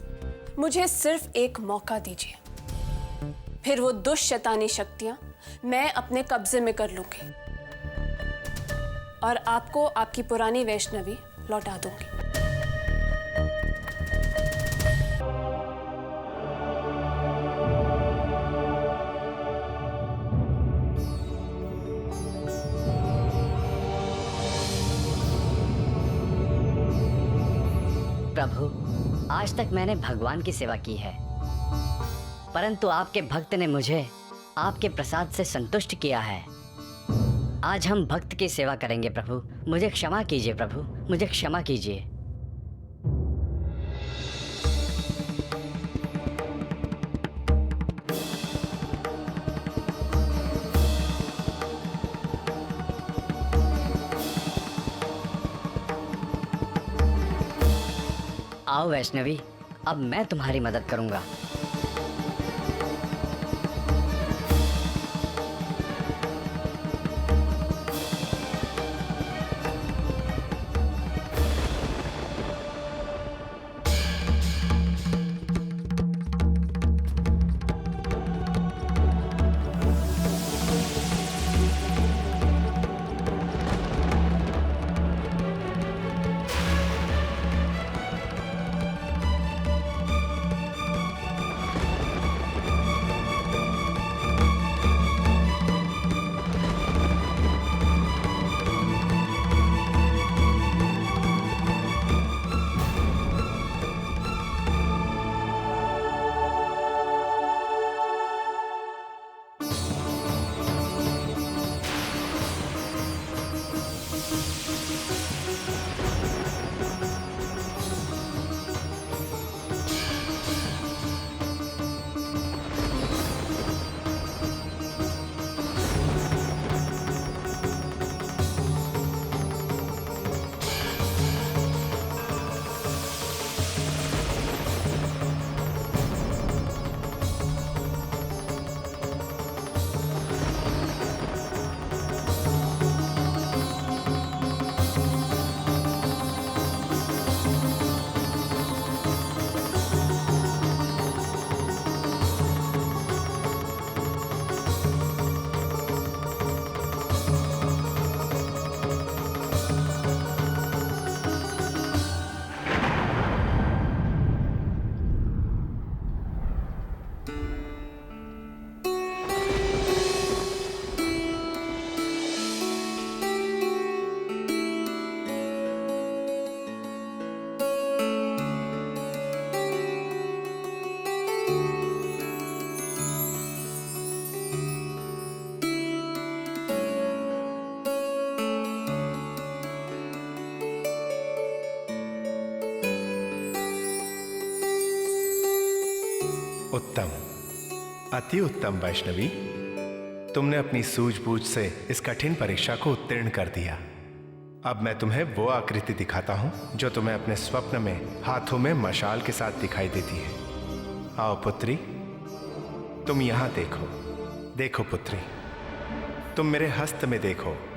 मुझे सिर्फ एक मौका दीजिए, फिर वो दुष्ट शैतानी शक्तियां मैं अपने कब्जे में कर लूंगी और आपको आपकी पुरानी वैष्णवी लौटा दूंगी। प्रभु, आज तक मैंने भगवान की सेवा की है, परंतु आपके भक्त ने मुझे आपके प्रसाद से संतुष्ट किया है। आज हम भक्त की सेवा करेंगे प्रभु। मुझे क्षमा कीजिए प्रभु, मुझे क्षमा कीजिए। आओ वैष्णवी, अब मैं तुम्हारी मदद करूंगा। उत्तम, अति उत्तम वैष्णवी। तुमने अपनी सूझबूझ से इस कठिन परीक्षा को उत्तीर्ण कर दिया। अब मैं तुम्हें वो आकृति दिखाता हूं जो तुम्हें अपने स्वप्न में हाथों में मशाल के साथ दिखाई देती है। आओ पुत्री, तुम यहां देखो। देखो पुत्री, तुम मेरे हस्त में देखो।